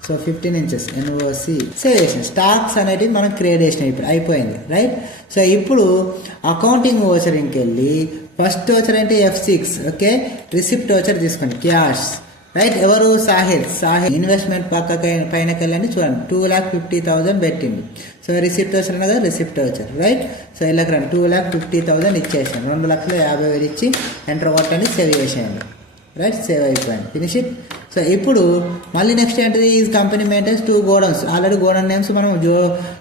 so 15 inches NOC save చేసిన స్టాక్స్ అనేటివి మనం క్రియేట్ చేసినాం ఇప్పుడు అయిపోయింది రైట్. సో ఇప్పుడు అకౌంటింగ్ ఓచరింగ్కి వెళ్ళి ఫస్ట్ ఓచర్ అంటే F6 ఓకే రిసిప్ట్ ఓచర్ తీసుకోండి క్యాష్ రైట్. ఎవరు సాహిద్ ఇన్వెస్ట్మెంట్ పైనకి వెళ్ళండి చూడండి 2,50,000 పెట్టింది. సో రిసిప్ట్ ఓచర్ కదా రిసిప్ట్ ఓచర్ రైట్. సో ఇలాగ రండి 2,50,000 ఇచ్చేసాను. 2,50,000 ఇచ్చి ఎంటర్ కొట్టండి సేవ్ చేసేయండి రైట్. సేవ్ అయిపోయింది ఫినిష్ ఇట్. సో ఇప్పుడు మళ్ళీ నెక్స్ట్ ఏంటిది ఈ company maintains 2 godowns already godown names మనం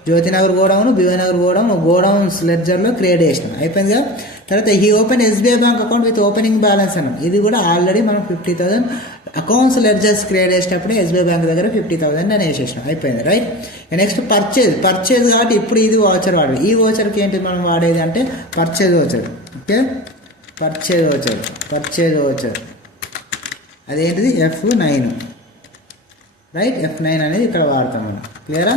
జ్యోతినగర్ గోడౌన్ బీవైనగర్ గోడౌన్స్ లెడ్జర్లో క్రియేట్ చేసినాం అయిపోయింది కదా. తర్వాత ఈ open SBI bank account with opening balance అన్నాం. ఇది కూడా ఆల్రెడీ మనం 50,000 అకౌంట్స్ లెడ్జర్స్ క్రియేట్ చేసేటప్పుడు SBI బ్యాంక్ దగ్గర 50,000 నేను వేసేసినాం అయిపోయింది రైట్. నెక్స్ట్ పర్చేజ్ కాబట్టి ఇప్పుడు ఇది వాచర్ వాడాలి. ఈ వాచర్కి ఏంటి మనం వాడేది అంటే purchase voucher okay purchase voucher అదేంటిది F9 రైట్. F9 అనేది ఇక్కడ వాడతాం మనం క్లియరా.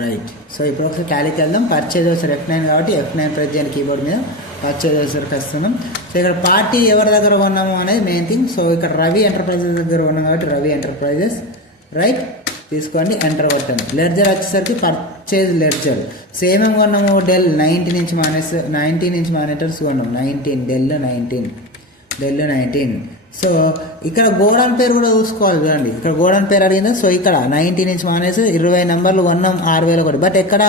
రైట్. సో ఇప్పుడు ఒకసారి టాలీకి వెళ్దాం. పర్చేజ్ వచ్చారు F9 కాబట్టి F9 ప్రెస్ చేయండి కీబోర్డ్ మీద. పర్చేజ్ వచ్చరికి వస్తున్నాం. సో ఇక్కడ పార్టీ ఎవరి దగ్గర కొన్నాము అనేది మెయిన్ థింగ్. సో ఇక్కడ రవి ఎంటర్ప్రైజెస్ దగ్గర ఉన్నాం కాబట్టి రవి ఎంటర్ప్రైజెస్ రైట్ తీసుకోండి ఎంటర్ కొట్టండి. లెడ్జర్ వచ్చేసరికి పర్చేజ్ లెడ్జర్ సేమ్ ఏం కొన్నాము డెల్ 19 ఇంచ్ మానిటర్స్ కొన్నాం 19 డెల్ 19. సో ఇక్కడ గోడౌన్ పేరు కూడా చూసుకోవాలి చూడండి. ఇక్కడ గోడౌన్ పేరు అడిగింది. సో ఇక్కడ 19 ఇంచ్ మానేసి 20 నెంబర్లు కొన్నాం 6,000 ఒకటి. బట్ ఎక్కడ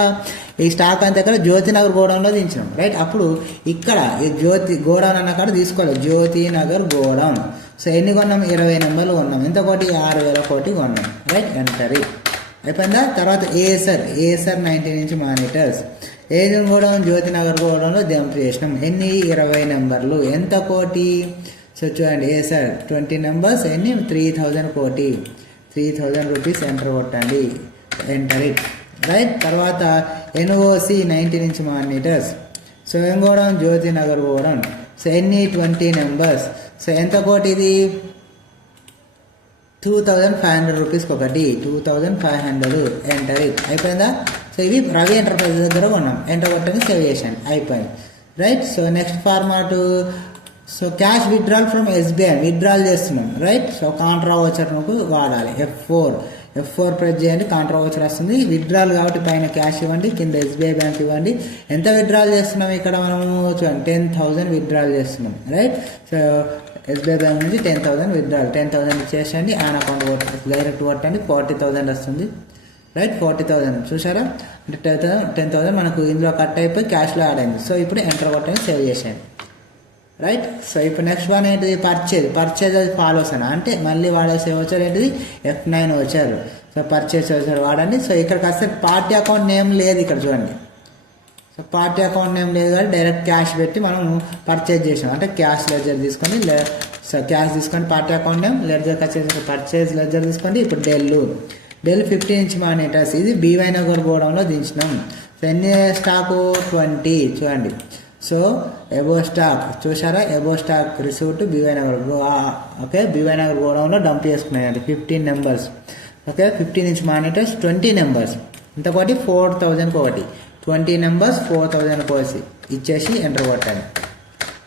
ఈ స్టాక్ అంతా ఇక్కడ జ్యోతినగర్ గోడౌన్లో దించినాం రైట్. అప్పుడు ఇక్కడ ఈ గోడౌన్ అన్న కాడ తీసుకోవాలి జ్యోతినగర్ గోడౌన్. సో ఎన్ని కొన్నాం 20 నెంబర్లు కొన్నాం. ఎంత ఒకటి 6,000 ఒకటి కొన్నాం రైట్. ఎంటర్ అయిపోయిందా. తర్వాత ఏసర్ 19 ఇంచ్ మానిటర్స్ ఏది గోడౌన్ జ్యోతినగర్ గోడౌన్లో జంప్ చేసినాం. ఎన్ని 20 నెంబర్లు ఎంత కోటి. సో చూడండి ఏసర్ 20 నెంబర్స్ ఎన్ని 3,000 కోటి 3,000 రూపీస్ ఎంటర్ కొట్టండి ఎంటర్ ఇట్ రైట్. తర్వాత NOC 19 ఇంచ్ మానిటర్స్ సో ఏం గోడౌన్ జ్యోతినగర్ గోడౌన్. సో ఎన్ని 20 నెంబర్స్. సో ఎంత కోటి ఇది 2,500 రూపీస్కి ఒకటి 2,500 ఎంటర్ ఇట్ అయిపోయిందా. సో ఇవి రవి ఎంటర్ప్రైజెస్ దగ్గర కొన్నాం. ఎంటర్ కొట్టని సేవ్ చేసాను అయిపోయింది right. So next format so cash withdrawal from SBI withdrawal చేస్తున్నాం రైట్. సో కాంట్రా వచ్చేటప్పుడు వాడాలి F4 F4 ప్రెస్ చేయండి, కాంట్రా ఓచర్ వస్తుంది. విత్డ్రాల్ కాబట్టి పైన క్యాష్ ఇవ్వండి, కింద SBI బ్యాంక్ ఇవ్వండి. ఎంత విత్డ్రాల్ చేస్తున్నాం ఇక్కడ మనము చూడండి 10,000 విత్డ్రాల్ చేస్తున్నాం, రైట్. సో SBI బ్యాంక్ నుంచి 10,000 విత్డ్రాల్, 10,000 ఇచ్చేసండి, ఆన్ అకౌంట్ డైరెక్ట్ కొట్టండి, 40,000 వస్తుంది, రైట్. 40,000 చూసారా, అంటే 10,000 మనకు ఇందులో కట్ అయిపోయి క్యాష్లో యాడ్ అయింది. సో ఇప్పుడు ఎంటర్ కొట్టండి, సేవ్ చేసేయండి, రైట్. సో ఇప్పుడు నెక్స్ట్ వన్ ఏంటిది, పర్చేజ్ అది ఫాలోస్ అని, అంటే మళ్ళీ వాడేసే వచ్చారు ఏంటిది F9 వచ్చారు. సో పర్చేజ్ వచ్చారు వాడండి. సో ఇక్కడికి వస్తే పార్టీ అకౌంట్ నేమ్ లేదు ఇక్కడ చూడండి. సో పార్టీ అకౌంట్ నేమ్ లేదు కానీ డైరెక్ట్ క్యాష్ పెట్టి మనం పర్చేజ్ చేసాం, అంటే క్యాష్ లెడ్జర్ తీసుకొని సో క్యాష్ తీసుకొని పార్టీ అకౌంట్ నేమ్ లెడ్జర్కి వచ్చేసి పర్చేజ్ లెడ్జర్ తీసుకోండి. ఇప్పుడు డెల్ 15 ఇంచ్ మానిటర్స్, ఇది BY నగర్ గోడౌన్లో దించినాం. సో ఎన్ని స్టాకు 20 చూడండి. సో ఎబో స్టాక్ చూసారా, above stock received BY Nagar, okay, BY Nagar గోడౌన్లో డంప్ చేసుకున్నాయండి 15 numbers, okay. 15 inch monitors 20 numbers, ఇంతకోటి 4,000కి ఒకటి, 20 నెంబర్స్ 4,000 కోసి ఇచ్చేసి ఎంటర్ కొట్టాలి.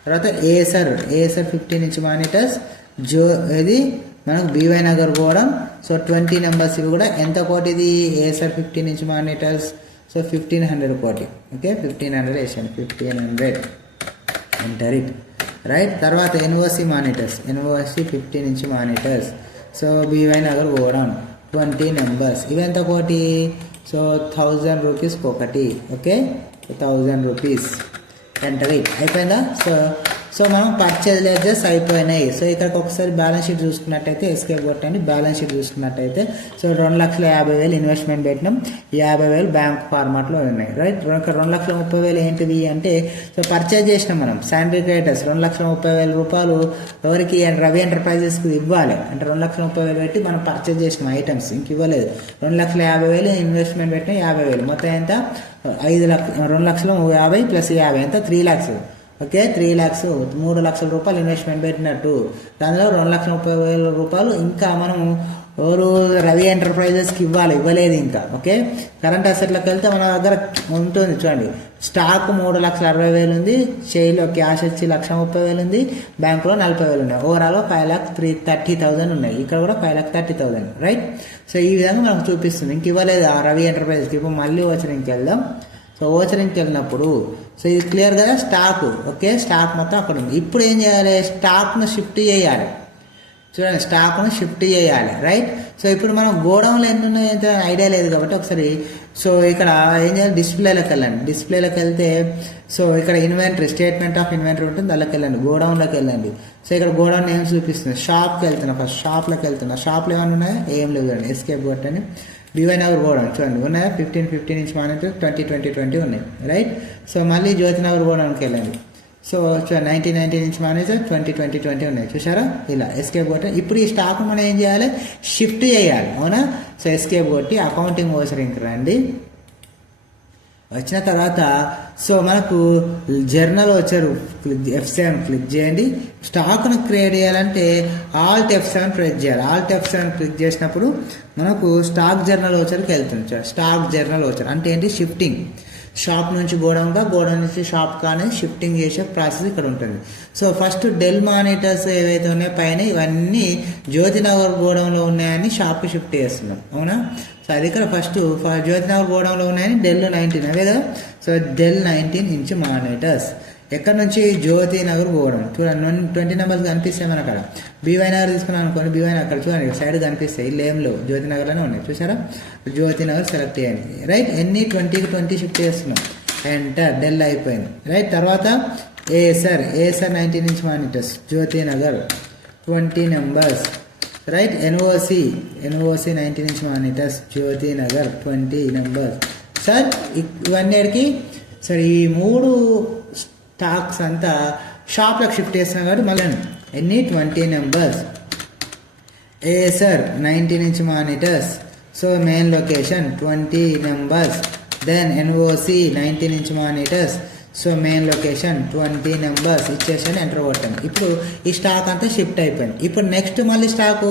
తర్వాత ఏసర్ 15 ఇంచ్ మానిటర్స్ ఇది మనకు BY Nagar godown. So 20 numbers ఇవి కూడా ఎంత కోటి, ఇది ఏసర్ 15 ఇంచ్ మానిటర్స్. సో 1,500 కోటి, ఓకే. 1,500 వేసాను, 1,500 ఎంటర్ ఇట్, రైట్. తర్వాత NOC monitors, NOC 15 inch monitors. So BY Nagar godown 20 numbers, ఇవి ఎంత కోటి, సో 1,000 రూపీస్కి ఒకటి, ఓకే. 1,000 రూపీస్ ఎంటర్ ఇట్, అయిపోయిందా. సో మనం పర్చేజ్ లెడ్జర్స్ అయిపోయినాయి. సో ఇక్కడికి ఒకసారి బ్యాలెన్స్ షీట్ చూసుకున్నట్టయితే ఎస్కేప్ కొట్టండి. బ్యాలెన్స్ షీట్ చూసుకున్నట్టయితే సో 2,50,000 ఇన్వెస్ట్మెంట్ పెట్టినాం, 50,000 బ్యాంక్ ఫార్మాట్లో ఉన్నాయి, రైట్. 2,30,000 ఏంటివి అంటే సో పర్చేజ్ చేసినాం మనం శాండరీ క్రియేటర్స్ 2,30,000 రూపాయలు ఎవరికి, రవి ఎంటర్ప్రైజెస్కి ఇవ్వాలి, అంటే 2,30,000 పెట్టి మనం పర్చేజ్ చేసినాం ఐటమ్స్, ఇంక ఇవ్వలేదు. 2,50,000 ఇన్వెస్ట్మెంట్ పెట్టినా 50,000, మొత్తం ఎంత 2,50,000 ప్లస్ 50 ఎంత 3 lakhs, ఓకే. 3 lakhs, 3 లక్షల రూపాయలు ఇన్వెస్ట్మెంట్ పెట్టినట్టు, దానిలో 2,30,000 రూపాయలు ఇంకా మనం ఎవరు రవి ఎంటర్ప్రైజెస్కి ఇవ్వలేదు ఇంకా, ఓకే. కరెంట్ అసెట్లకు వెళ్తే మన దగ్గర ఉంటుంది చూడండి, స్టాక్ 3,60,000 ఉంది, చేయిలో క్యాష్ వచ్చి 1,30,000 ఉంది, బ్యాంకులో 40,000 ఉన్నాయి, ఓవరాల్గా 5,30,000 ఉన్నాయి, ఇక్కడ కూడా 5,30,000, రైట్. సో ఈ విధంగా మనకు చూపిస్తుంది, ఇంక ఇవ్వలేదు ఆ రవి ఎంటర్ప్రైజెస్కి. ఇప్పుడు మళ్ళీ ఓచరింగ్కి వెళ్దాం. సో ఓచరింగ్కి వెళ్ళినప్పుడు సో ఇది క్లియర్ కదా స్టాక్, ఓకే. స్టాక్ మొత్తం అక్కడ ఉంది. ఇప్పుడు ఏం చేయాలి, స్టాక్ను షిఫ్ట్ చేయాలి చూడండి, స్టాక్ను షిఫ్ట్ చేయాలి, రైట్. సో ఇప్పుడు మనం గోడౌన్లో ఎన్ని ఉన్నాయో ఐడియా లేదు కాబట్టి ఒకసారి సో ఇక్కడ ఏం చేయాలి, డిస్ప్లేలోకి వెళ్ళండి. డిస్ప్లేలోకి వెళ్తే సో ఇక్కడ ఇన్వెంటరీ స్టేట్మెంట్ ఆఫ్ ఇన్వెంటరీ ఉంటుంది, దానికి వెళ్ళండి, గోడౌన్లోకి వెళ్ళండి. సో ఇక్కడ గోడౌన్ ఏం చూపిస్తుంది, షాప్కి వెళ్తున్నా, ఫస్ట్ షాప్లోకి వెళ్తున్నా. షాప్లో ఏమైనా ఉన్నాయా, ఏం లేదు చూడండి, ఎస్కేప్ కొట్టండి. BY నగర్ గోడౌన్ చూడండి ఉన్నాయా, 15 ఇంచ్ మానిటర్ 20 ఉన్నాయి, రైట్. సో మళ్ళీ జ్యోతి నగర్ గోడౌన్కి వెళ్ళండి. సో చూడండి 19 ఇంచ్ మానిటర్ 20 ఉన్నాయి, చూసారా, ఇలా ఎస్కేప్ కొట్టి. ఇప్పుడు ఈ స్టాక్ మనం ఏం చేయాలి, షిఫ్ట్ చేయాలి, అవునా. సో ఎస్కేప్ కొట్టి అకౌంటింగ్ ఓచరింగ్కి రండి. వచ్చిన తర్వాత సో మనకు జర్నల్ వచ్చారు, F7 క్లిక్ చేయండి. స్టాక్ను క్రియేట్ చేయాలంటే Alt F7 ప్రెస్ చేయాలి. Alt F7 క్లిక్ చేసినప్పుడు మనకు స్టాక్ జర్నల్ వచ్చరికి వెళ్తుంది. స్టాక్ జర్నల్ వచ్చారు అంటే ఏంటి, షిఫ్టింగ్, షాప్ నుంచి గోడౌన్గా, గోడౌన్ నుంచి షాప్ కానీ షిఫ్టింగ్ చేసే ప్రాసెస్ ఇక్కడ ఉంటుంది. సో ఫస్ట్ డెల్ మానిటర్స్ ఏవైతే ఉన్నాయో పైన ఇవన్నీ జ్యోతినగర్ గోడౌన్లో ఉన్నాయని షాప్కి షిఫ్ట్ చేస్తున్నాం, అవునా. సో అది ఇక్కడ ఫస్ట్ జ్యోతినగర్ గోడౌన్లో ఉన్నాయని డెల్ 19 అవే కదా. సో డెల్ 19 ఇంచ్ మానిటర్స్ ఎక్కడ నుంచి, జ్యోతి నగర్ గోడౌన్ చూడండి, 20 నెంబర్స్ కనిపిస్తాయి మన అక్కడ. BY నగర్ తీసుకున్నాం అనుకోండి, BY నగర్ అక్కడ చూడండి సైడ్ కనిపిస్తాయి, ఇల్లు ఏం లేవు, జ్యోతి నగర్లోనే ఉన్నాయి, చూసారా. జ్యోతి నగర్ సెలెక్ట్ చేయండి, రైట్. ఎన్ని 20కి 20 షిఫ్ట్ చేస్తున్నాం, ఎంటర్, డెల్ అయిపోయింది, రైట్. తర్వాత Acer 19 inch monitors Jyoti Nagar 20 numbers, right. NOC 19 inch monitors Jyoti Nagar 20 numbers. Sir ఇవన్నీకి సార్ ఈ 3 స్టాక్స్ అంతా షాప్లోకి షిఫ్ట్ చేస్తున్నాం కాబట్టి మళ్ళీ ఎన్ని 20 numbers. Acer 19 inch monitors, so main location 20 numbers. Then NOC 19 inch monitors, so main location 20 numbers ఇచ్చేసాను, ఎంటర్ కొట్టాను. ఇప్పుడు ఈ స్టాక్ అంతా షిఫ్ట్ అయిపోయింది. ఇప్పుడు నెక్స్ట్ మళ్ళీ స్టాకు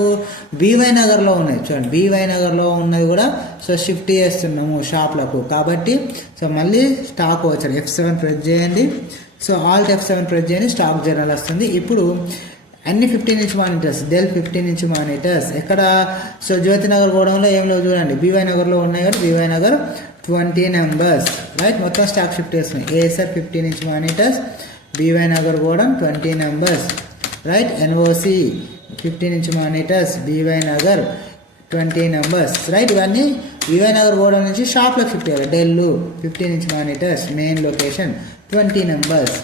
BY నగర్లో ఉన్నాయి చూడండి, BY నగర్లో ఉన్నది కూడా సో షిఫ్ట్ చేస్తున్నాము షాప్లకు కాబట్టి. సో మళ్ళీ స్టాక్ వచ్చారు, F7 ప్రెస్ చేయండి. సో Alt F7 ప్రెస్ చేయండి, స్టాక్ జర్నల్ వస్తుంది. ఇప్పుడు అన్ని 15 inch monitors, Dell 15 inch monitors. ఎక్కడ సో జ్యోతినగర్ గోడౌన్లో ఏం లేవు చూడండి, బీవై నగర్లో ఉన్నాయి కాబట్టి బీవై నగర్ 20 నెంబర్స్, రైట్. మొత్తం స్టాక్ షిఫ్ట్ చేస్తున్నాయి. ASR 15 inch monitors, BY Nagar godown 20 numbers, right. NOC 15 inch monitors, BY Nagar 20 numbers, right. ఇవన్నీ బీవై నగర్ గోడౌన్ నుంచి షాప్లో షిఫ్ట్ చేయాలి. Dell 15 inch monitors, main location 20 numbers,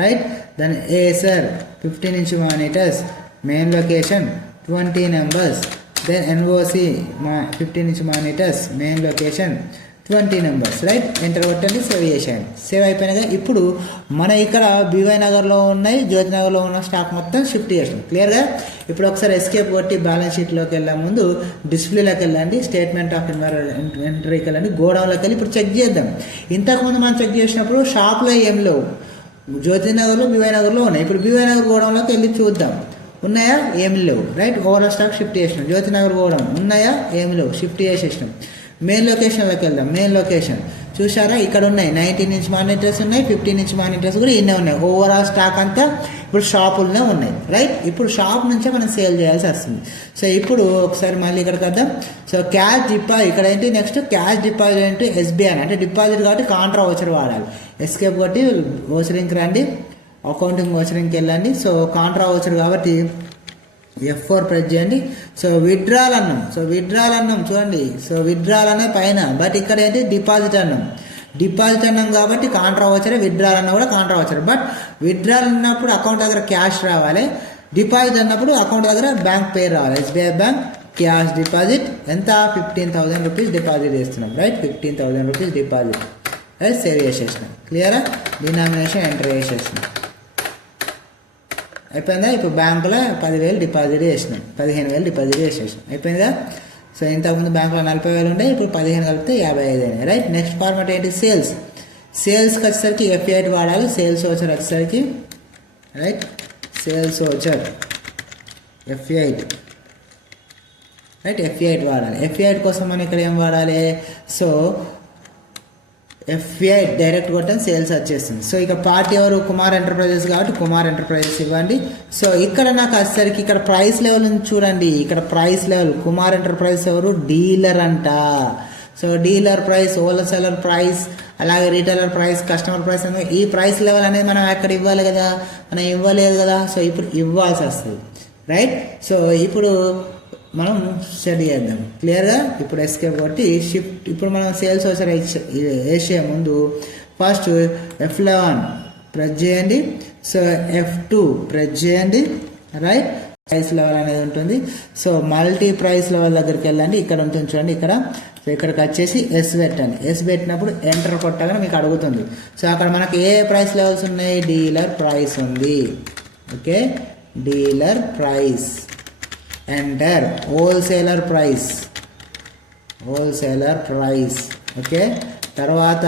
right. Then ASR 15 inch monitors, main location 20 numbers. Then NOC 15 inch monitors, main location 20 numbers, right. Enter కొట్టండి, save చేసేయండి. Save అయిపోయినాక ఇప్పుడు మన ఇక్కడ బీవై నగర్లో ఉన్నాయి, జ్యోతి నగర్లో ఉన్న స్టాక్ మొత్తం షిఫ్ట్ చేసాం. క్లియర్గా. ఇప్పుడు ఒకసారి ఎస్కేప్ కొట్టి బ్యాలెన్స్ షీట్లోకి వెళ్ళే ముందు డిస్ప్లేలోకి వెళ్ళండి, స్టేట్మెంట్ ఆఫ్ ఎంట్రీకి వెళ్ళండి, గోడౌన్లోకి వెళ్ళి ఇప్పుడు చెక్ చేద్దాం. ఇంతకుముందు మనం చెక్ చేసినప్పుడు షాప్లో ఏం లేవు, జ్యోతి నగర్లో బీవై నగర్లో ఉన్నాయి. ఇప్పుడు బీవై నగర్ గోడౌన్లోకి వెళ్ళి చూద్దాం, ఉన్నాయా? ఏమి లేవు, రైట్. ఓవరాల్ స్టాక్ షిఫ్ట్ చేసినాం. జ్యోతి నగర్ గోడౌన్ ఉన్నాయా? ఏమి లేవు, షిఫ్ట్ చేసేసినాం. మెయిన్ లొకేషన్లోకి వెళ్దాం. మెయిన్ లొకేషన్ చూసారా, ఇక్కడ ఉన్నాయి 19 ఇంచ్ మానిటర్స్ ఉన్నాయి, 15 ఇంచ్ మానిటర్స్ కూడా ఇన్నే ఉన్నాయి. ఓవరాల్ స్టాక్ అంతా ఇప్పుడు షాపులనే ఉన్నాయి, రైట్. ఇప్పుడు షాప్ నుంచే మనం సేల్ చేయాల్సి వస్తుంది. సో ఇప్పుడు ఒకసారి మళ్ళీ ఇక్కడికి వద్దాం. సో క్యాష్ డిపాజిట్ ఇక్కడ ఏంటి, నెక్స్ట్ క్యాష్ డిపాజిట్ ఏంటి, ఎస్బీఐ అంటే డిపాజిట్ కాబట్టి కాంట్రా వోచర్ వాడాలి. ఎస్కేప్ కొట్టి వోచరింగ్కి రండి, అకౌంటింగ్ వోచరింగ్కి వెళ్ళండి. సో కాంట్రా వోచర్ కాబట్టి F4 ప్రెస్ చేయండి. సో విత్డ్రాల్ అన్నాం. సో విత్డ్రాల్ అన్నాం చూడండి. సో విత్డ్రాల్ అనే పైన, బట్ ఇక్కడ ఏంటి డిపాజిట్ అన్నాం. డిపాజిట్ అన్నాం కాబట్టి కాంట్రా వోచర్, విత్డ్రాల్ అన్నా కూడా కాంట్రా వోచర్. బట్ విత్డ్రాల్ అన్నప్పుడు అకౌంట్ దగ్గర క్యాష్ రావాలి, డిపాజిట్ అన్నప్పుడు అకౌంట్ దగ్గర బ్యాంక్ పేరు రావాలి. ఎస్బీఐ బ్యాంక్ క్యాష్ డిపాజిట్ ఎంత, 15,000 రూపీస్ డిపాజిట్ చేస్తున్నాం, right. 15,000 rupees deposit, right. Save చేసేసినాం. క్లియరా. డినామినేషన్ ఎంటర్ చేసేసినాం. అయిపోయిందా. ఇప్పుడు బ్యాంకులో 10,000 డిపాజిట్ చేసినాం, 15,000 డిపాజిట్ చేసేసినాం. అయిపోయిందా. సో ఇంతకుముందు బ్యాంకులో 40,000 ఉండే, ఇప్పుడు 15 కలిపితే 55 అయినాయి, రైట్. నెక్స్ట్ ఫార్మాట్ ఏంటి, సేల్స్. సేల్స్కి వచ్చేసరికి F8 వాడాలి. సేల్స్ వోచర్ వచ్చేసరికి, right. Sales voucher F8, right. F8 వాడాలి. F8 కోసం మనం ఇక్కడ ఏం వాడాలి, సో F8 డైరెక్ట్ కొట్టని సేల్స్ వచ్చేస్తుంది. సో ఇక పార్టీ ఎవరు, కుమార్ ఎంటర్ప్రైజెస్ కాబట్టి కుమార్ ఎంటర్ప్రైజెస్ ఇవ్వండి. సో ఇక్కడ నాకు వచ్చేసరికి ఇక్కడ ప్రైస్ లెవెల్ చూడండి, ఇక్కడ ప్రైస్ లెవెల్ కుమార్ ఎంటర్ప్రైజెస్ ఎవరు, డీలర్ అంట. So dealer price, wholesaler price, అలాగే రీటైలర్ ప్రైస్, కస్టమర్ ప్రైస్, ఈ ప్రైస్ లెవెల్ అనేది మనం అక్కడ ఇవ్వాలి కదా, మనం ఇవ్వలేదు కదా. సో ఇప్పుడు ఇవ్వాల్సి వస్తుంది, రైట్. సో ఇప్పుడు మనం స్టడీ చేద్దాం. క్లియర్గా. ఇప్పుడు ఎస్కేప్ కొట్టి షిఫ్ట్. ఇప్పుడు మనం సేల్స్ వోచర్ వేసే ముందు ఫస్ట్ F11 ప్రెస్ చేయండి. సో F2 ప్రెస్ చేయండి, రైట్. ప్రైస్ లెవెల్ అనేది ఉంటుంది. సో మల్టీ ప్రైస్ లెవెల్ దగ్గరికి వెళ్ళండి, ఇక్కడ ఉంటుంది చూడండి ఇక్కడ. సో ఇక్కడికి వచ్చేసి ఎస్ పెట్టండి. ఎస్ పెట్టినప్పుడు ఎంటర్ కొట్టగానే మీకు అడుగుతుంది. సో అక్కడ మనకి ఏ ప్రైస్ లెవెల్స్ ఉన్నాయి, డీలర్ ప్రైస్ ఉంది, okay. Dealer price, enter. Wholesaler price, wholesaler price, okay. తర్వాత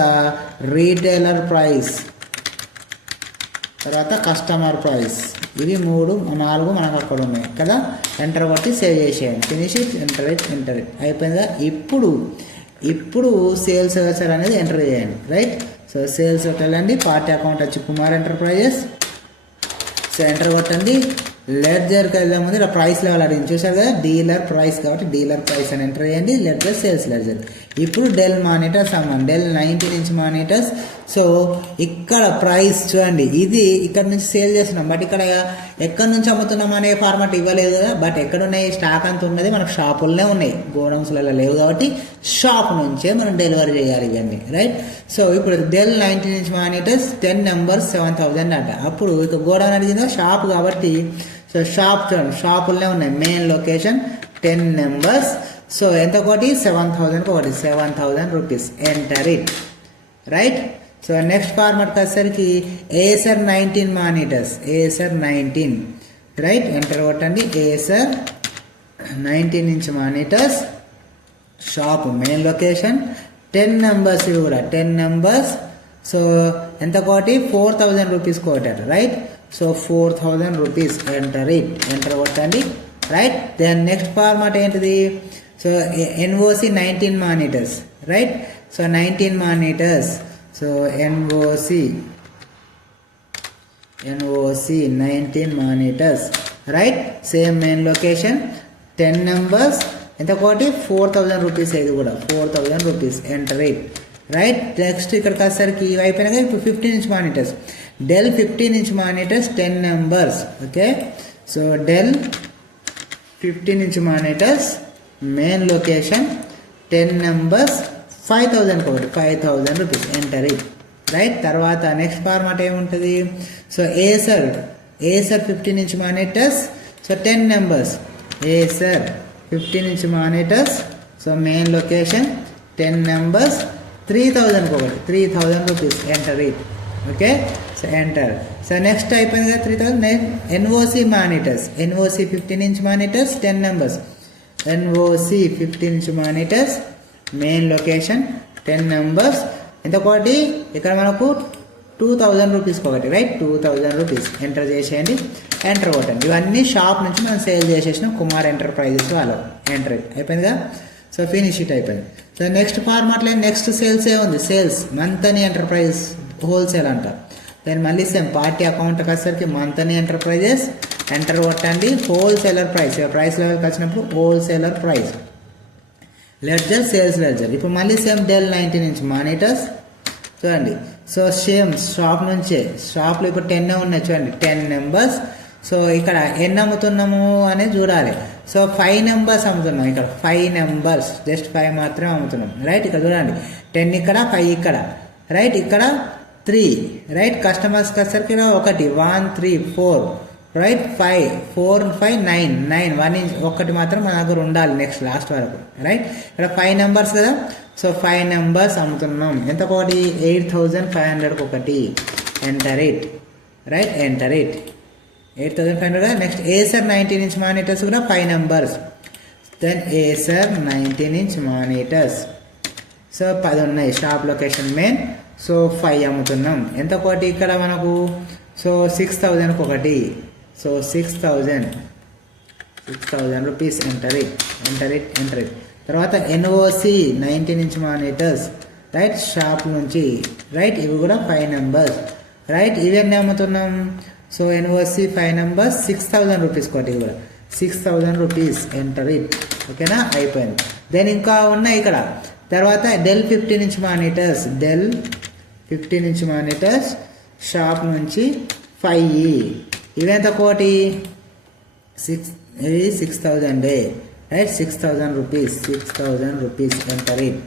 రీటైలర్ ప్రైస్, తర్వాత కస్టమర్ ప్రైస్. ఇవి 3, 4 మనకు అక్కడ ఉన్నాయి కదా. ఎంటర్ కొట్టి సేవ్ చేసేయండి. Finish it, enter it, enter it. అయిపోయిందా. ఇప్పుడు సేల్స్ వోచర్ అనేది ఎంటర్ చేయండి, రైట్. సో సేల్స్ వెళ్ళండి, పార్టీ అకౌంట్ వచ్చి కుమార్ ఎంటర్ప్రైజెస్. సో ఎంటర్ కొట్టండి. లెడ్జర్కి వెళ్ళే ముందు ఇక్కడ ప్రైస్ లెవెల్ అడిగింది చూసారు కదా, డీలర్ ప్రైస్ కాబట్టి డీలర్ ప్రైస్ అని ఎంటర్ చేయండి. Ledger sales ledger. ఇప్పుడు డెల్ మానిటర్స్ అమ్మాను, డెల్ 19 ఇంచ్ మానిటర్స్. సో ఇక్కడ ప్రైస్ చూడండి, ఇది ఇక్కడ నుంచి సేల్ చేస్తున్నాం, బట్ ఇక్కడ ఎక్కడి నుంచి అమ్ముతున్నాం అనే ఫార్మాట్ ఇవ్వలేదు కదా. బట్ ఎక్కడ ఉన్నాయి, స్టాక్ అంతా ఉన్నది మనకు షాపుల్లోనే ఉన్నాయి, గోడౌన్స్లలో లేవు కాబట్టి షాప్ నుంచే మనం డెలివరీ చేయాలి ఇవన్నీ, రైట్. సో ఇప్పుడు డెల్ 19 ఇంచ్ మానిటర్స్ 10 నెంబర్స్ 7,000 అంట. అప్పుడు ఇక గోడౌన్ అడిగిందా, షాప్ కాబట్టి సో షాప్ చూడండి, షాపుల్లోనే ఉన్నాయి. Main location 10 numbers. సో ఎంత ఒకటి 7,000 ఒకటి 7,000 rupees. Enter it, right. So next ఫార్మాట్కి వచ్చేసరికి ASR 19 monitors, ASR 19, right. Enter కొట్టండి. ASR 19 inch monitors, shop main location 10 numbers, ఇవి కూడా 10 నెంబర్స్. సో ఎంత కోటి 4,000 రూపీస్ కోటారు, right. So 4,000 rupees. Enter it, enter కొట్టండి, రైట్. దెన్ నెక్స్ట్ ఫార్మాట్ ఏంటిది, so NOC 19 monitors, right. So 19 monitors. So NOC 19 monitors. Right. Same main location 10 numbers ఎంత కోటి 4000 rupees, ఇది కూడా 4000 rupees. Enter it. Right. Next ఇక్కడికి వచ్చేసరికి ఇవి అయిపోయినాక ఇప్పుడు 15 inch monitors. Dell 15 inch monitors 10 numbers. Okay. So Dell 15 inch monitors main location 10 numbers 5000 కోటి 5000 రూపీస్. Enter it. రైట్. తర్వాత నెక్స్ట్ ఫార్మాట్ ఏముంటుంది? So Acer 15 inch monitors, so 10 numbers. Acer 15 inch monitors, so main location 10 numbers 3000 ఒకటి 3000 rupees. Enter it. Okay. So enter. So next అయిపోయింది కదా 3000. NOC monitors, NOC 15 inch monitors 10 numbers. NOC 15 inch monitors main location 10 numbers ఎంత ఒకటి ఇక్కడ మనకు 2000 rupees ఒకటి. Right. 2000 rupees. Enter చేసేయండి. Enter కొట్టండి. ఇవన్నీ షాప్ నుంచి మనం సేల్ చేసేసిన కుమార్ ఎంటర్ప్రైజెస్ వాళ్ళు. ఎంటర్ అయిపోయింది కదా. సో ఫినిష్ ఇట్ అయిపోయింది. సో నెక్స్ట్ ఫార్మాట్లో నెక్స్ట్ సేల్స్ ఉంది. సేల్స్ మంతని ఎంటర్ప్రైజ్ హోల్సేల్ అంట. దాని మళ్ళీ సేమ్ పార్టీ అకౌంట్కి వచ్చేసరికి మంతని ఎంటర్ప్రైజెస్ ఎంటర్ కొట్టండి. హోల్సేలర్ ప్రైస్, ప్రైస్ లెవెల్కి వచ్చినప్పుడు wholesaler price. Ledger sales ledger. ఇప్పుడు మళ్ళీ సేమ్ డెల్ 19 ఇంచ్ మానిటర్స్ చూడండి. సో సేమ్ షాప్ నుంచే, షాప్లో ఇప్పుడు 10 ఉన్నాయి చూడండి, 10 నెంబర్స్. సో ఇక్కడ ఎన్ని అమ్ముతున్నాము అనేది చూడాలి. సో 5 నెంబర్స్ అమ్ముతున్నాం. ఇక్కడ 5 నెంబర్స్, జస్ట్ 5 మాత్రమే అమ్ముతున్నాం. రైట్. ఇక్కడ చూడండి 10 ఇక్కడ, 5 ఇక్కడ. రైట్. ఇక్కడ 3. రైట్. కస్టమర్స్కి వచ్చేసరికి 1 1 3 4. రైట్. 5 4 5 9 1 ఇంచ్ ఒకటి మాత్రం మన దగ్గర ఉండాలి నెక్స్ట్ లాస్ట్ వరకు. రైట్. ఇక్కడ 5 నెంబర్స్ కదా. సో 5 నెంబర్స్ అమ్ముతున్నాం. ఎంత ఒకటి 8500 ఒకటి. Enter it. Right. Enter it. 8500 కదా. నెక్స్ట్ ఏసర్ 19 ఇంచ్ మానిటర్స్ కూడా 5 numbers. Then Acer 19 inch monitors. So 10 ఉన్నాయి. Shop location main. సో 5 అమ్ముతున్నాం. ఎంత ఒకటి ఇక్కడ మనకు సో 6000 ఒకటి. So 6000 rupees. Enter it. Enter it. Enter it. తర్వాత NOC 19 inch monitors. Right. Shop నుంచి. రైట్. ఇవి కూడా 5 నెంబర్స్. రైట్. ఇవన్నీ అమ్ముతున్నాం. సో ఎన్ఓసి 5 నెంబర్స్ 6000 రూపీస్ కోటి కూడా 6000 రూపీస్. Enter it. ఓకేనా. అయిపోయింది. దెన్ ఇంకా ఉన్నాయి ఇక్కడ. తర్వాత Dell 15 inch monitors. Dell 15 inch monitors shop నుంచి 5. ఇవెంత కోటి 6000. Right. 6000 rupees. 6000 rupees. Enter it.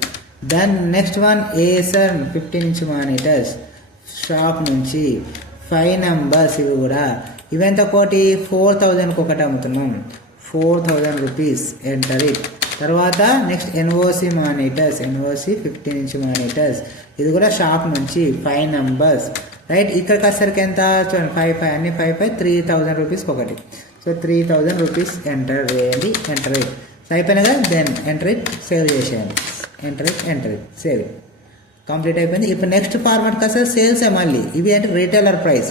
Then next one Acer 15 inch monitors shop నుంచి 5 నెంబర్స్. ఇవి కూడా ఇవెంత కోటి 4000 ఒకటి అమ్ముతున్నాం. 4000 రూపీస్. Enter it. తర్వాత next NOC monitors. NOC 15 inch monitors. ఇది కూడా షాప్ నుంచి 5 నెంబర్స్. రైట్. ఇక్కడికి వచ్చేసరికి ఎంత చూడండి 5 అన్ని 5 3000 రూపీస్ ఒకటి. So 3000 rupees. ఎంటర్ చేయండి. Enter it. అయిపోయినా కదా. Then enter it. సేవ్ చేసేయండి. Enter it. Enter it. Save it. Complete అయిపోయింది. ఇప్పుడు నెక్స్ట్ ఫార్మాట్కి వస్తే సేల్సే మళ్ళీ. ఇవి అంటే రీటైలర్ ప్రైస్.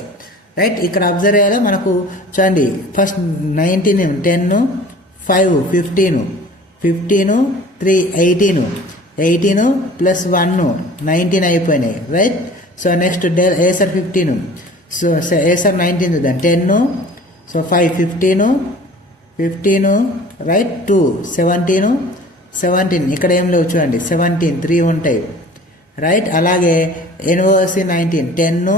రైట్. ఇక్కడ అబ్జర్వ్ చేయాలి మనకు చూడండి. ఫస్ట్ 19 10 5 15 15 3 18 ప్లస్ 1 19 అయిపోయినాయి. Right. So next Acer 15. So Acer 19 చూద్దాం 10. So 5 15 right. 2 17 ఇక్కడ ఏం లేవు చూడండి 17 3 ఉంటాయి. రైట్. అలాగే ఎన్ఓసి 19 10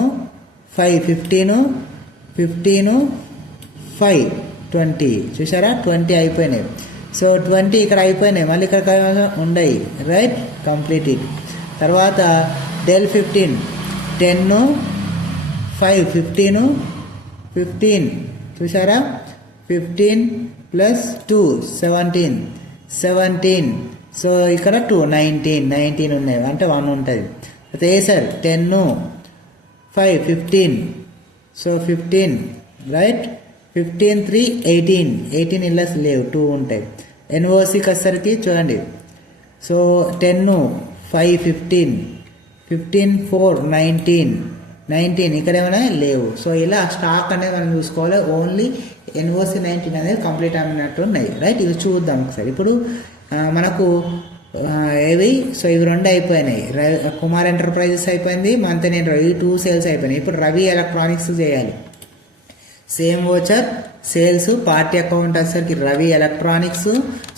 5 15 5 20 చూసారా 20 అయిపోయినాయి. సో 20 ఇక్కడ అయిపోయినాయి. మళ్ళీ ఇక్కడ ఉండయి. రైట్. Complete it. తర్వాత డెల్ 15 10 5 15 చూసారా 15 ప్లస్ 2 17 సో ఇక్కడ 2 19 ఉన్నాయి. అంటే 1 ఉంటుంది. అయితే ఏసర్ 10 5 15 సో 15 రైట్. 15 3 18 ఇల్లస్ లేవు 2 ఉంటాయి. ఎన్ఓసికి వచ్చేసరికి చూడండి. సో 10 5 15 4 19 ఇక్కడ ఏమైనా లేవు. సో ఇలా స్టాక్ అనేది మనం చూసుకోవాలి. ఓన్లీ ఎన్ఓసి 19 అనేది కంప్లీట్ అయినట్టు ఉన్నాయి. రైట్. ఇవి చూద్దాం ఒకసారి. ఇప్పుడు మనకు ఏవి సో ఇవి 2 అయిపోయినాయి. కుమార్ ఎంటర్ప్రైజెస్ అయిపోయింది. మంతని ఈ 2 సేల్స్ అయిపోయినాయి. ఇప్పుడు రవి ఎలక్ట్రానిక్స్ చేయాలి. Same voucher sales party account వచ్చేసరికి రవి ఎలక్ట్రానిక్స్.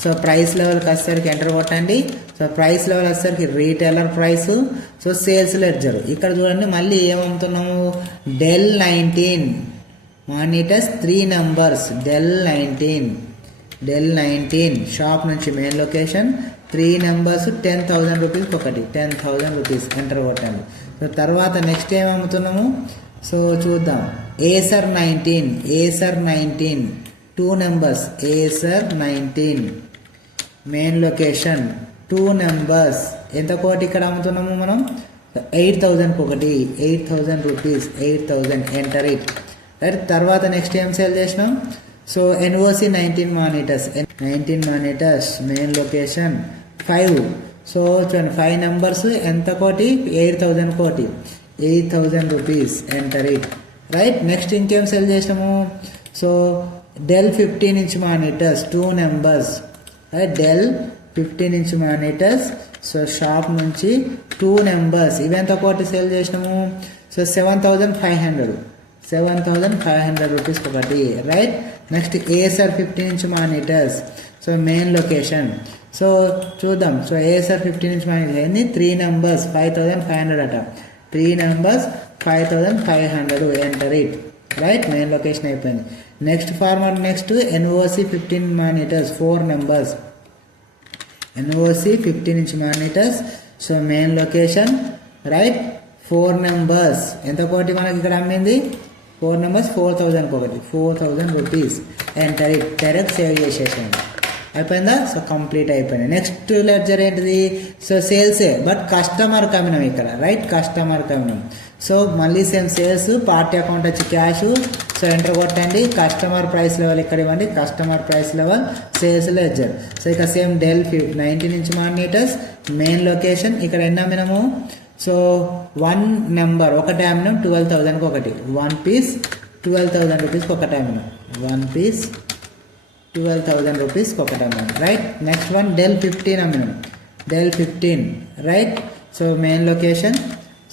సో ప్రైస్ లెవెల్కి వచ్చేసరికి ఎంటర్ కొట్టండి. సో ప్రైస్ లెవెల్ వచ్చేసరికి retailer price. So sales ledger ఇక్కడ చూడండి మళ్ళీ ఏమవుతున్నాము Dell 19 monitors 3 numbers Dell 19 shop నుంచి మెయిన్ లొకేషన్ 3 numbers 10,000 రూపీస్ ఒకటి 10,000 రూపీస్ ఎంటర్ కొట్టండి. సో తర్వాత నెక్స్ట్ ఏం అమ్ముతున్నాము సో చూద్దాం Acer 19 2 numbers Acer 19 main location 2 numbers ఎంత కోటి ఇక్కడ అమ్ముతున్నాము మనం 8,000 ఒకటి 8,000 రూపీస్ 8,000 ఎంటర్ ఇట్ రైట్. తర్వాత నెక్స్ట్ ఏం సేల్ చేసినాం so NOC 19 monitors main location 5. So చూడండి 5 numbers ఎంత కోటి 8,000 కోటి 8,000 rupees enter it right. Next ఇంకేం సెల్ చేసినాము so Dell 15 monitors 2 numbers right Dell 15 monitors. So shop నుంచి 2 numbers ఇవెంత కోటి సేల్ చేసినాము సో 7,500 రూపీస్ ఒకటి right. Next Acer 15 monitors so main location. So చూద్దాం సో ఏసర్ 15 మానిటర్ ఏంది 3 numbers 5,500 అట 3 numbers 5,500 enter it right. Main location అయిపోయింది. Next format next NOC 15 monitors 4 numbers NOC 15 monitors so main location right 4 numbers ఎంత కోటి మనకి ఇక్కడ అమ్మింది 4 numbers 4,000 ఒకటి 4,000 rupees enter it direct save చేసేసాను అయిపోయిందా. సో కంప్లీట్ అయిపోయింది. నెక్స్ట్ లెడ్జర్ ఏంటిది సో సేల్సే బట్ కస్టమర్ కమినం ఇక్కడ రైట్ కస్టమర్ కమినం. సో మళ్ళీ సేమ్ సేల్స్ పార్టీ అకౌంట్ వచ్చి క్యాష్. సో ఎంటర్ కొట్టండి కస్టమర్ ప్రైస్ లెవెల్ ఇక్కడ ఇవ్వండి customer price level sales ledger. So ఇక same Dell 19 monitors main location ఇక్కడ ఎన్ని అమ్మినాము సో 1 number ఒకటి అమ్మినాం 12,000 ఒకటి 1 piece 12,000 రూపీస్ ఒకటి అమ్మినాం 1 piece 12,000 రూపీస్ ఒకటి అమ్మినాం రైట్. నెక్స్ట్ వన్ డెల్ 15 అమ్మినాం Dell 15 right. So main location.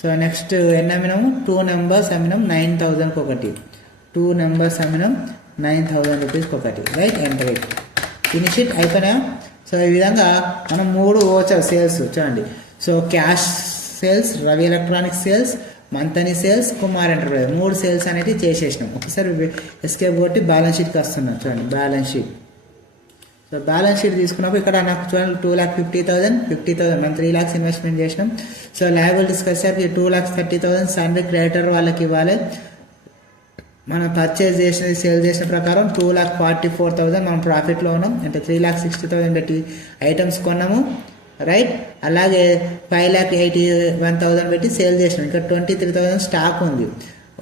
So next ఎన్ని అమ్మినాము 2 numbers అమ్మినాం 9,000 ఒకటి 2 numbers అమ్మినాం 9,000 రూపీస్ ఒకటి right enter it finish it అయిపోయినా. సో ఈ విధంగా మనం 3 ఓచర్ సేల్స్ చూడండి. So cash sales Ravi electronics sales Manthani sales Kumar enterprise 3 sales అనేవి చేసేసినాం. ఒకసారి ఎస్కేప్ కొట్టి బ్యాలెన్స్ షీట్కి వస్తున్నాం చూడండి balance sheet. So balance sheet తీసుకున్నప్పుడు ఇక్కడ నాకు చూడండి 2,50,000 మనం 3 lakhs ఇన్వెస్ట్మెంట్ చేసినాం. సో లయబిలిటీస్కి వచ్చేసరికి 2,30,000 సన్రీ క్రెడిటర్ వాళ్ళకి ఇవ్వాలి. మనం పర్చేజ్ చేసిన సేల్ చేసిన ప్రకారం 2,44,000 మనం ప్రాఫిట్లో ఉన్నాం అంటే 3,60,000 పెట్టి ఐటమ్స్ కొన్నాము రైట్. అలాగే 5,81,000 పెట్టి సేల్ చేసినాం ఇంకా 23,000 స్టాక్ ఉంది.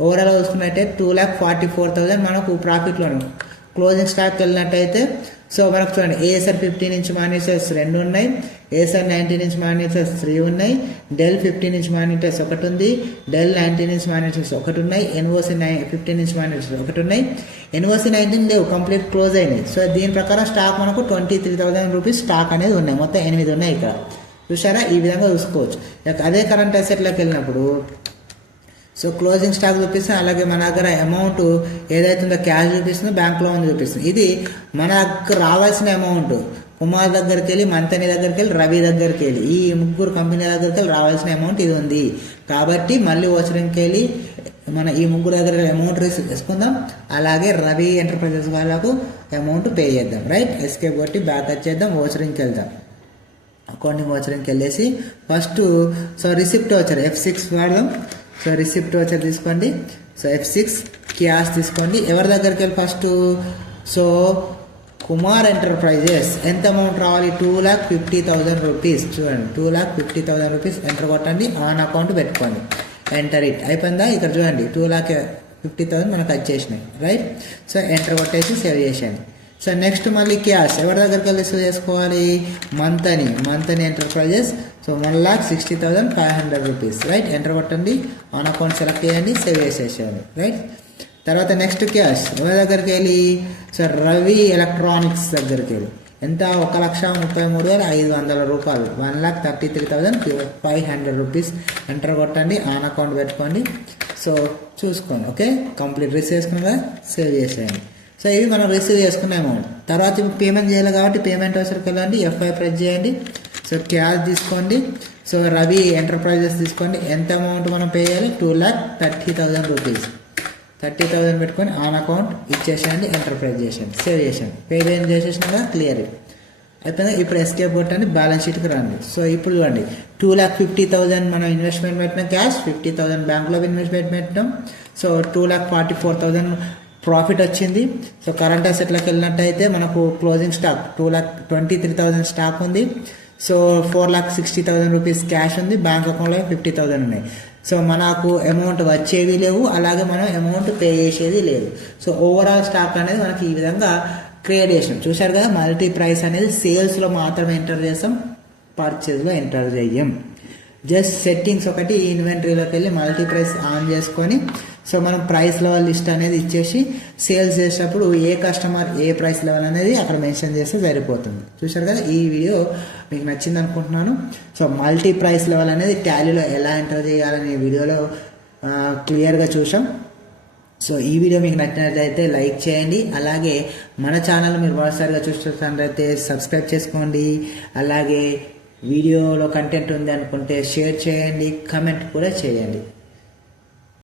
ఓవరాల్ చూసుకున్నట్టయితే 2,44,000 మనకు ప్రాఫిట్లో ఉన్నాం. క్లోజింగ్ స్టాక్ వెళ్ళినట్టయితే సో మనకు చూడండి ఏసర్ 15 మానిటర్స్ 2 ఉన్నాయి ఏసర్ 19 మానిటర్స్ 3 ఉన్నాయి డెల్ 15 మానిటర్స్ ఒకటి ఉంది డెల్ 19 మానిటర్స్ ఒకటి ఉన్నాయి ఎన్ఓసి 15 మానిటర్స్ ఒకటి ఉన్నాయి ఎన్ఓసి 19 లేవు కంప్లీట్ క్లోజ్ అయినాయి. సో దీని ప్రకారం స్టాక్ మనకు 23,000 రూపీస్ స్టాక్ అనేది ఉన్నాయి మొత్తం 8 ఉన్నాయి ఇక్కడ చూసారా. ఈ విధంగా చూసుకోవచ్చు. అదే కరెంట్ అసెట్లోకి వెళ్ళినప్పుడు సో క్లోజింగ్ స్టాక్ చూపిస్తుంది అలాగే మన దగ్గర అమౌంట్ ఏదైతుందో క్యాష్ చూపిస్తుందో బ్యాంక్లో ఉంది చూపిస్తుంది. ఇది మనకు రావాల్సిన అమౌంట్ కుమార్ దగ్గరికి వెళ్ళి మంతని దగ్గరికి వెళ్ళి రవి దగ్గరికి వెళ్ళి ఈ 3 కంపెనీ దగ్గరికి వెళ్ళి రావాల్సిన అమౌంట్ ఇది ఉంది కాబట్టి మళ్ళీ ఓచరింగ్కి వెళ్ళి మన ఈ 3 దగ్గర అమౌంట్ తీసుకుందాం అలాగే రవి ఎంటర్ప్రైజెస్ వాళ్ళకు అమౌంట్ పే చేద్దాం రైట్. ఎస్కేప్ కొట్టి బ్యాక్ వచ్చేద్దాం ఓచరింగ్కి వెళ్దాం అకౌంటింగ్ ఓచరింగ్కి వెళ్ళేసి ఫస్ట్ సో రిసిప్ట్ వచ్చారు F6 వాడదాం. సో రిసిప్ట్ వచ్చారు తీసుకోండి. సో F6 క్యాష్ తీసుకోండి. ఎవరి దగ్గరికి వెళ్ళి ఫస్ట్ సో కుమార్ ఎంటర్ప్రైజెస్ ఎంత అమౌంట్ రావాలి 2,50,000 రూపీస్ చూడండి 2,50,000 రూపీస్ ఎంటర్ కొట్టండి ఆన్ అకౌంట్ పెట్టుకోండి ఎంటర్ ఇట్ అయిపోయిందా. ఇక్కడ చూడండి 2,50,000 మనకు వచ్చేసినాయి రైట్. సో ఎంటర్ కొట్టేసి సేవ్ చేసేయండి. సో నెక్స్ట్ మళ్ళీ క్యాష్ ఎవరి దగ్గరికి వెళ్ళి సేవ్ చేసుకోవాలి Manthani enterprises. So 1,60,500 rupees right enter కొట్టండి ఆన్ అకౌంట్ సెలెక్ట్ చేయండి సేవ్ చేసేసేయండి రైట్. తర్వాత నెక్స్ట్ క్యాష్ ఎవరి దగ్గరికి వెళ్ళి సో రవి ఎలక్ట్రానిక్స్ దగ్గరికి వెళ్ళి ఎంత 1,33,500 రూపాయలు, 1,33,500 రూపీస్ ఎంటర్ కొట్టండి, ఆన్ అకౌంట్ పెట్టుకోండి. సో చూసుకోండి. ఓకే, కంప్లీట్ రిసీవ్ చేసుకున్నా సేవ్ చేసేయండి. సో ఇవి మనం రిసీవ్ చేసుకున్న అమౌంట్. తర్వాత పేమెంట్ చేయాలి కాబట్టి పేమెంట్ అవసరంకి వెళ్ళండి, F5 ప్రెస్ చేయండి. సో క్యాష్ తీసుకోండి. సో రవి ఎంటర్ప్రైజెస్ తీసుకోండి. ఎంత అమౌంట్ మనం పే చేయాలి? 2,30,000 రూపీస్. 30,000 పెట్టుకొని ఆన్ అకౌంట్ ఇచ్చేసేయండి, ఎంటర్ప్రైజ్ చేసేయండి, సేవ్ చేసేయండి. పేమెంట్ చేసేసినాక క్లియర్ అయిపోయింది. ఇప్పుడు ఎస్కేప్ కొట్టండి, బ్యాలెన్స్ షీట్కి రండి. సో ఇప్పుడు చూడండి, 2,50,000 మనం ఇన్వెస్ట్మెంట్ పెట్టినాం, క్యాష్ 50,000 బ్యాంక్లో ఇన్వెస్ట్మెంట్ పెట్టినాం. సో 2,44,000 ప్రాఫిట్ వచ్చింది. సో కరెంట్ అసెట్లోకి వెళ్ళినట్టయితే మనకు క్లోజింగ్ స్టాక్ 2,23,000 స్టాక్ ఉంది. సో 4,60,000 రూపీస్ క్యాష్ ఉంది, బ్యాంక్ అకౌంట్లో 50,000 ఉన్నాయి. సో మనకు అమౌంట్ వచ్చేది లేవు, అలాగే మనం అమౌంట్ పే చేసేది లేదు. సో ఓవరాల్ స్టాక్ అనేది మనకి ఈ విధంగా క్రియేట్ చేసినాం. చూశారు కదా, మల్టీ ప్రైస్ అనేది సేల్స్లో మాత్రమే ఎంటర్ చేస్తాం, పర్చేజ్లో ఎంటర్ చేయం. జస్ట్ సెట్టింగ్స్ ఒకటి ఇన్వెంటరీలోకి వెళ్ళి మల్టీ ప్రైస్ ఆన్ చేసుకొని సో మనం ప్రైస్ లెవెల్ లిస్ట్ అనేది ఇచ్చేసి సేల్స్ చేసేటప్పుడు ఏ కస్టమర్ ఏ ప్రైస్ లెవెల్ అనేది అక్కడ మెన్షన్ చేస్తే సరిపోతుంది. చూశారు కదా, ఈ వీడియో మీకు నచ్చింది అనుకుంటున్నాను. సో మల్టీ ప్రైస్ లెవెల్ అనేది టాలీలో ఎలా ఎంటర్ చేయాలనే వీడియోలో క్లియర్గా చూసాం. సో ఈ వీడియో మీకు నచ్చినట్లయితే లైక్ చేయండి, అలాగే మన ఛానల్ మీరు మొదటిసారిగా చూస్తున్నట్లయితే సబ్స్క్రైబ్ చేసుకోండి, అలాగే వీడియోలో కంటెంట్ ఉంది అనుకుంటే షేర్ చేయండి, కమెంట్ కూడా చేయండి.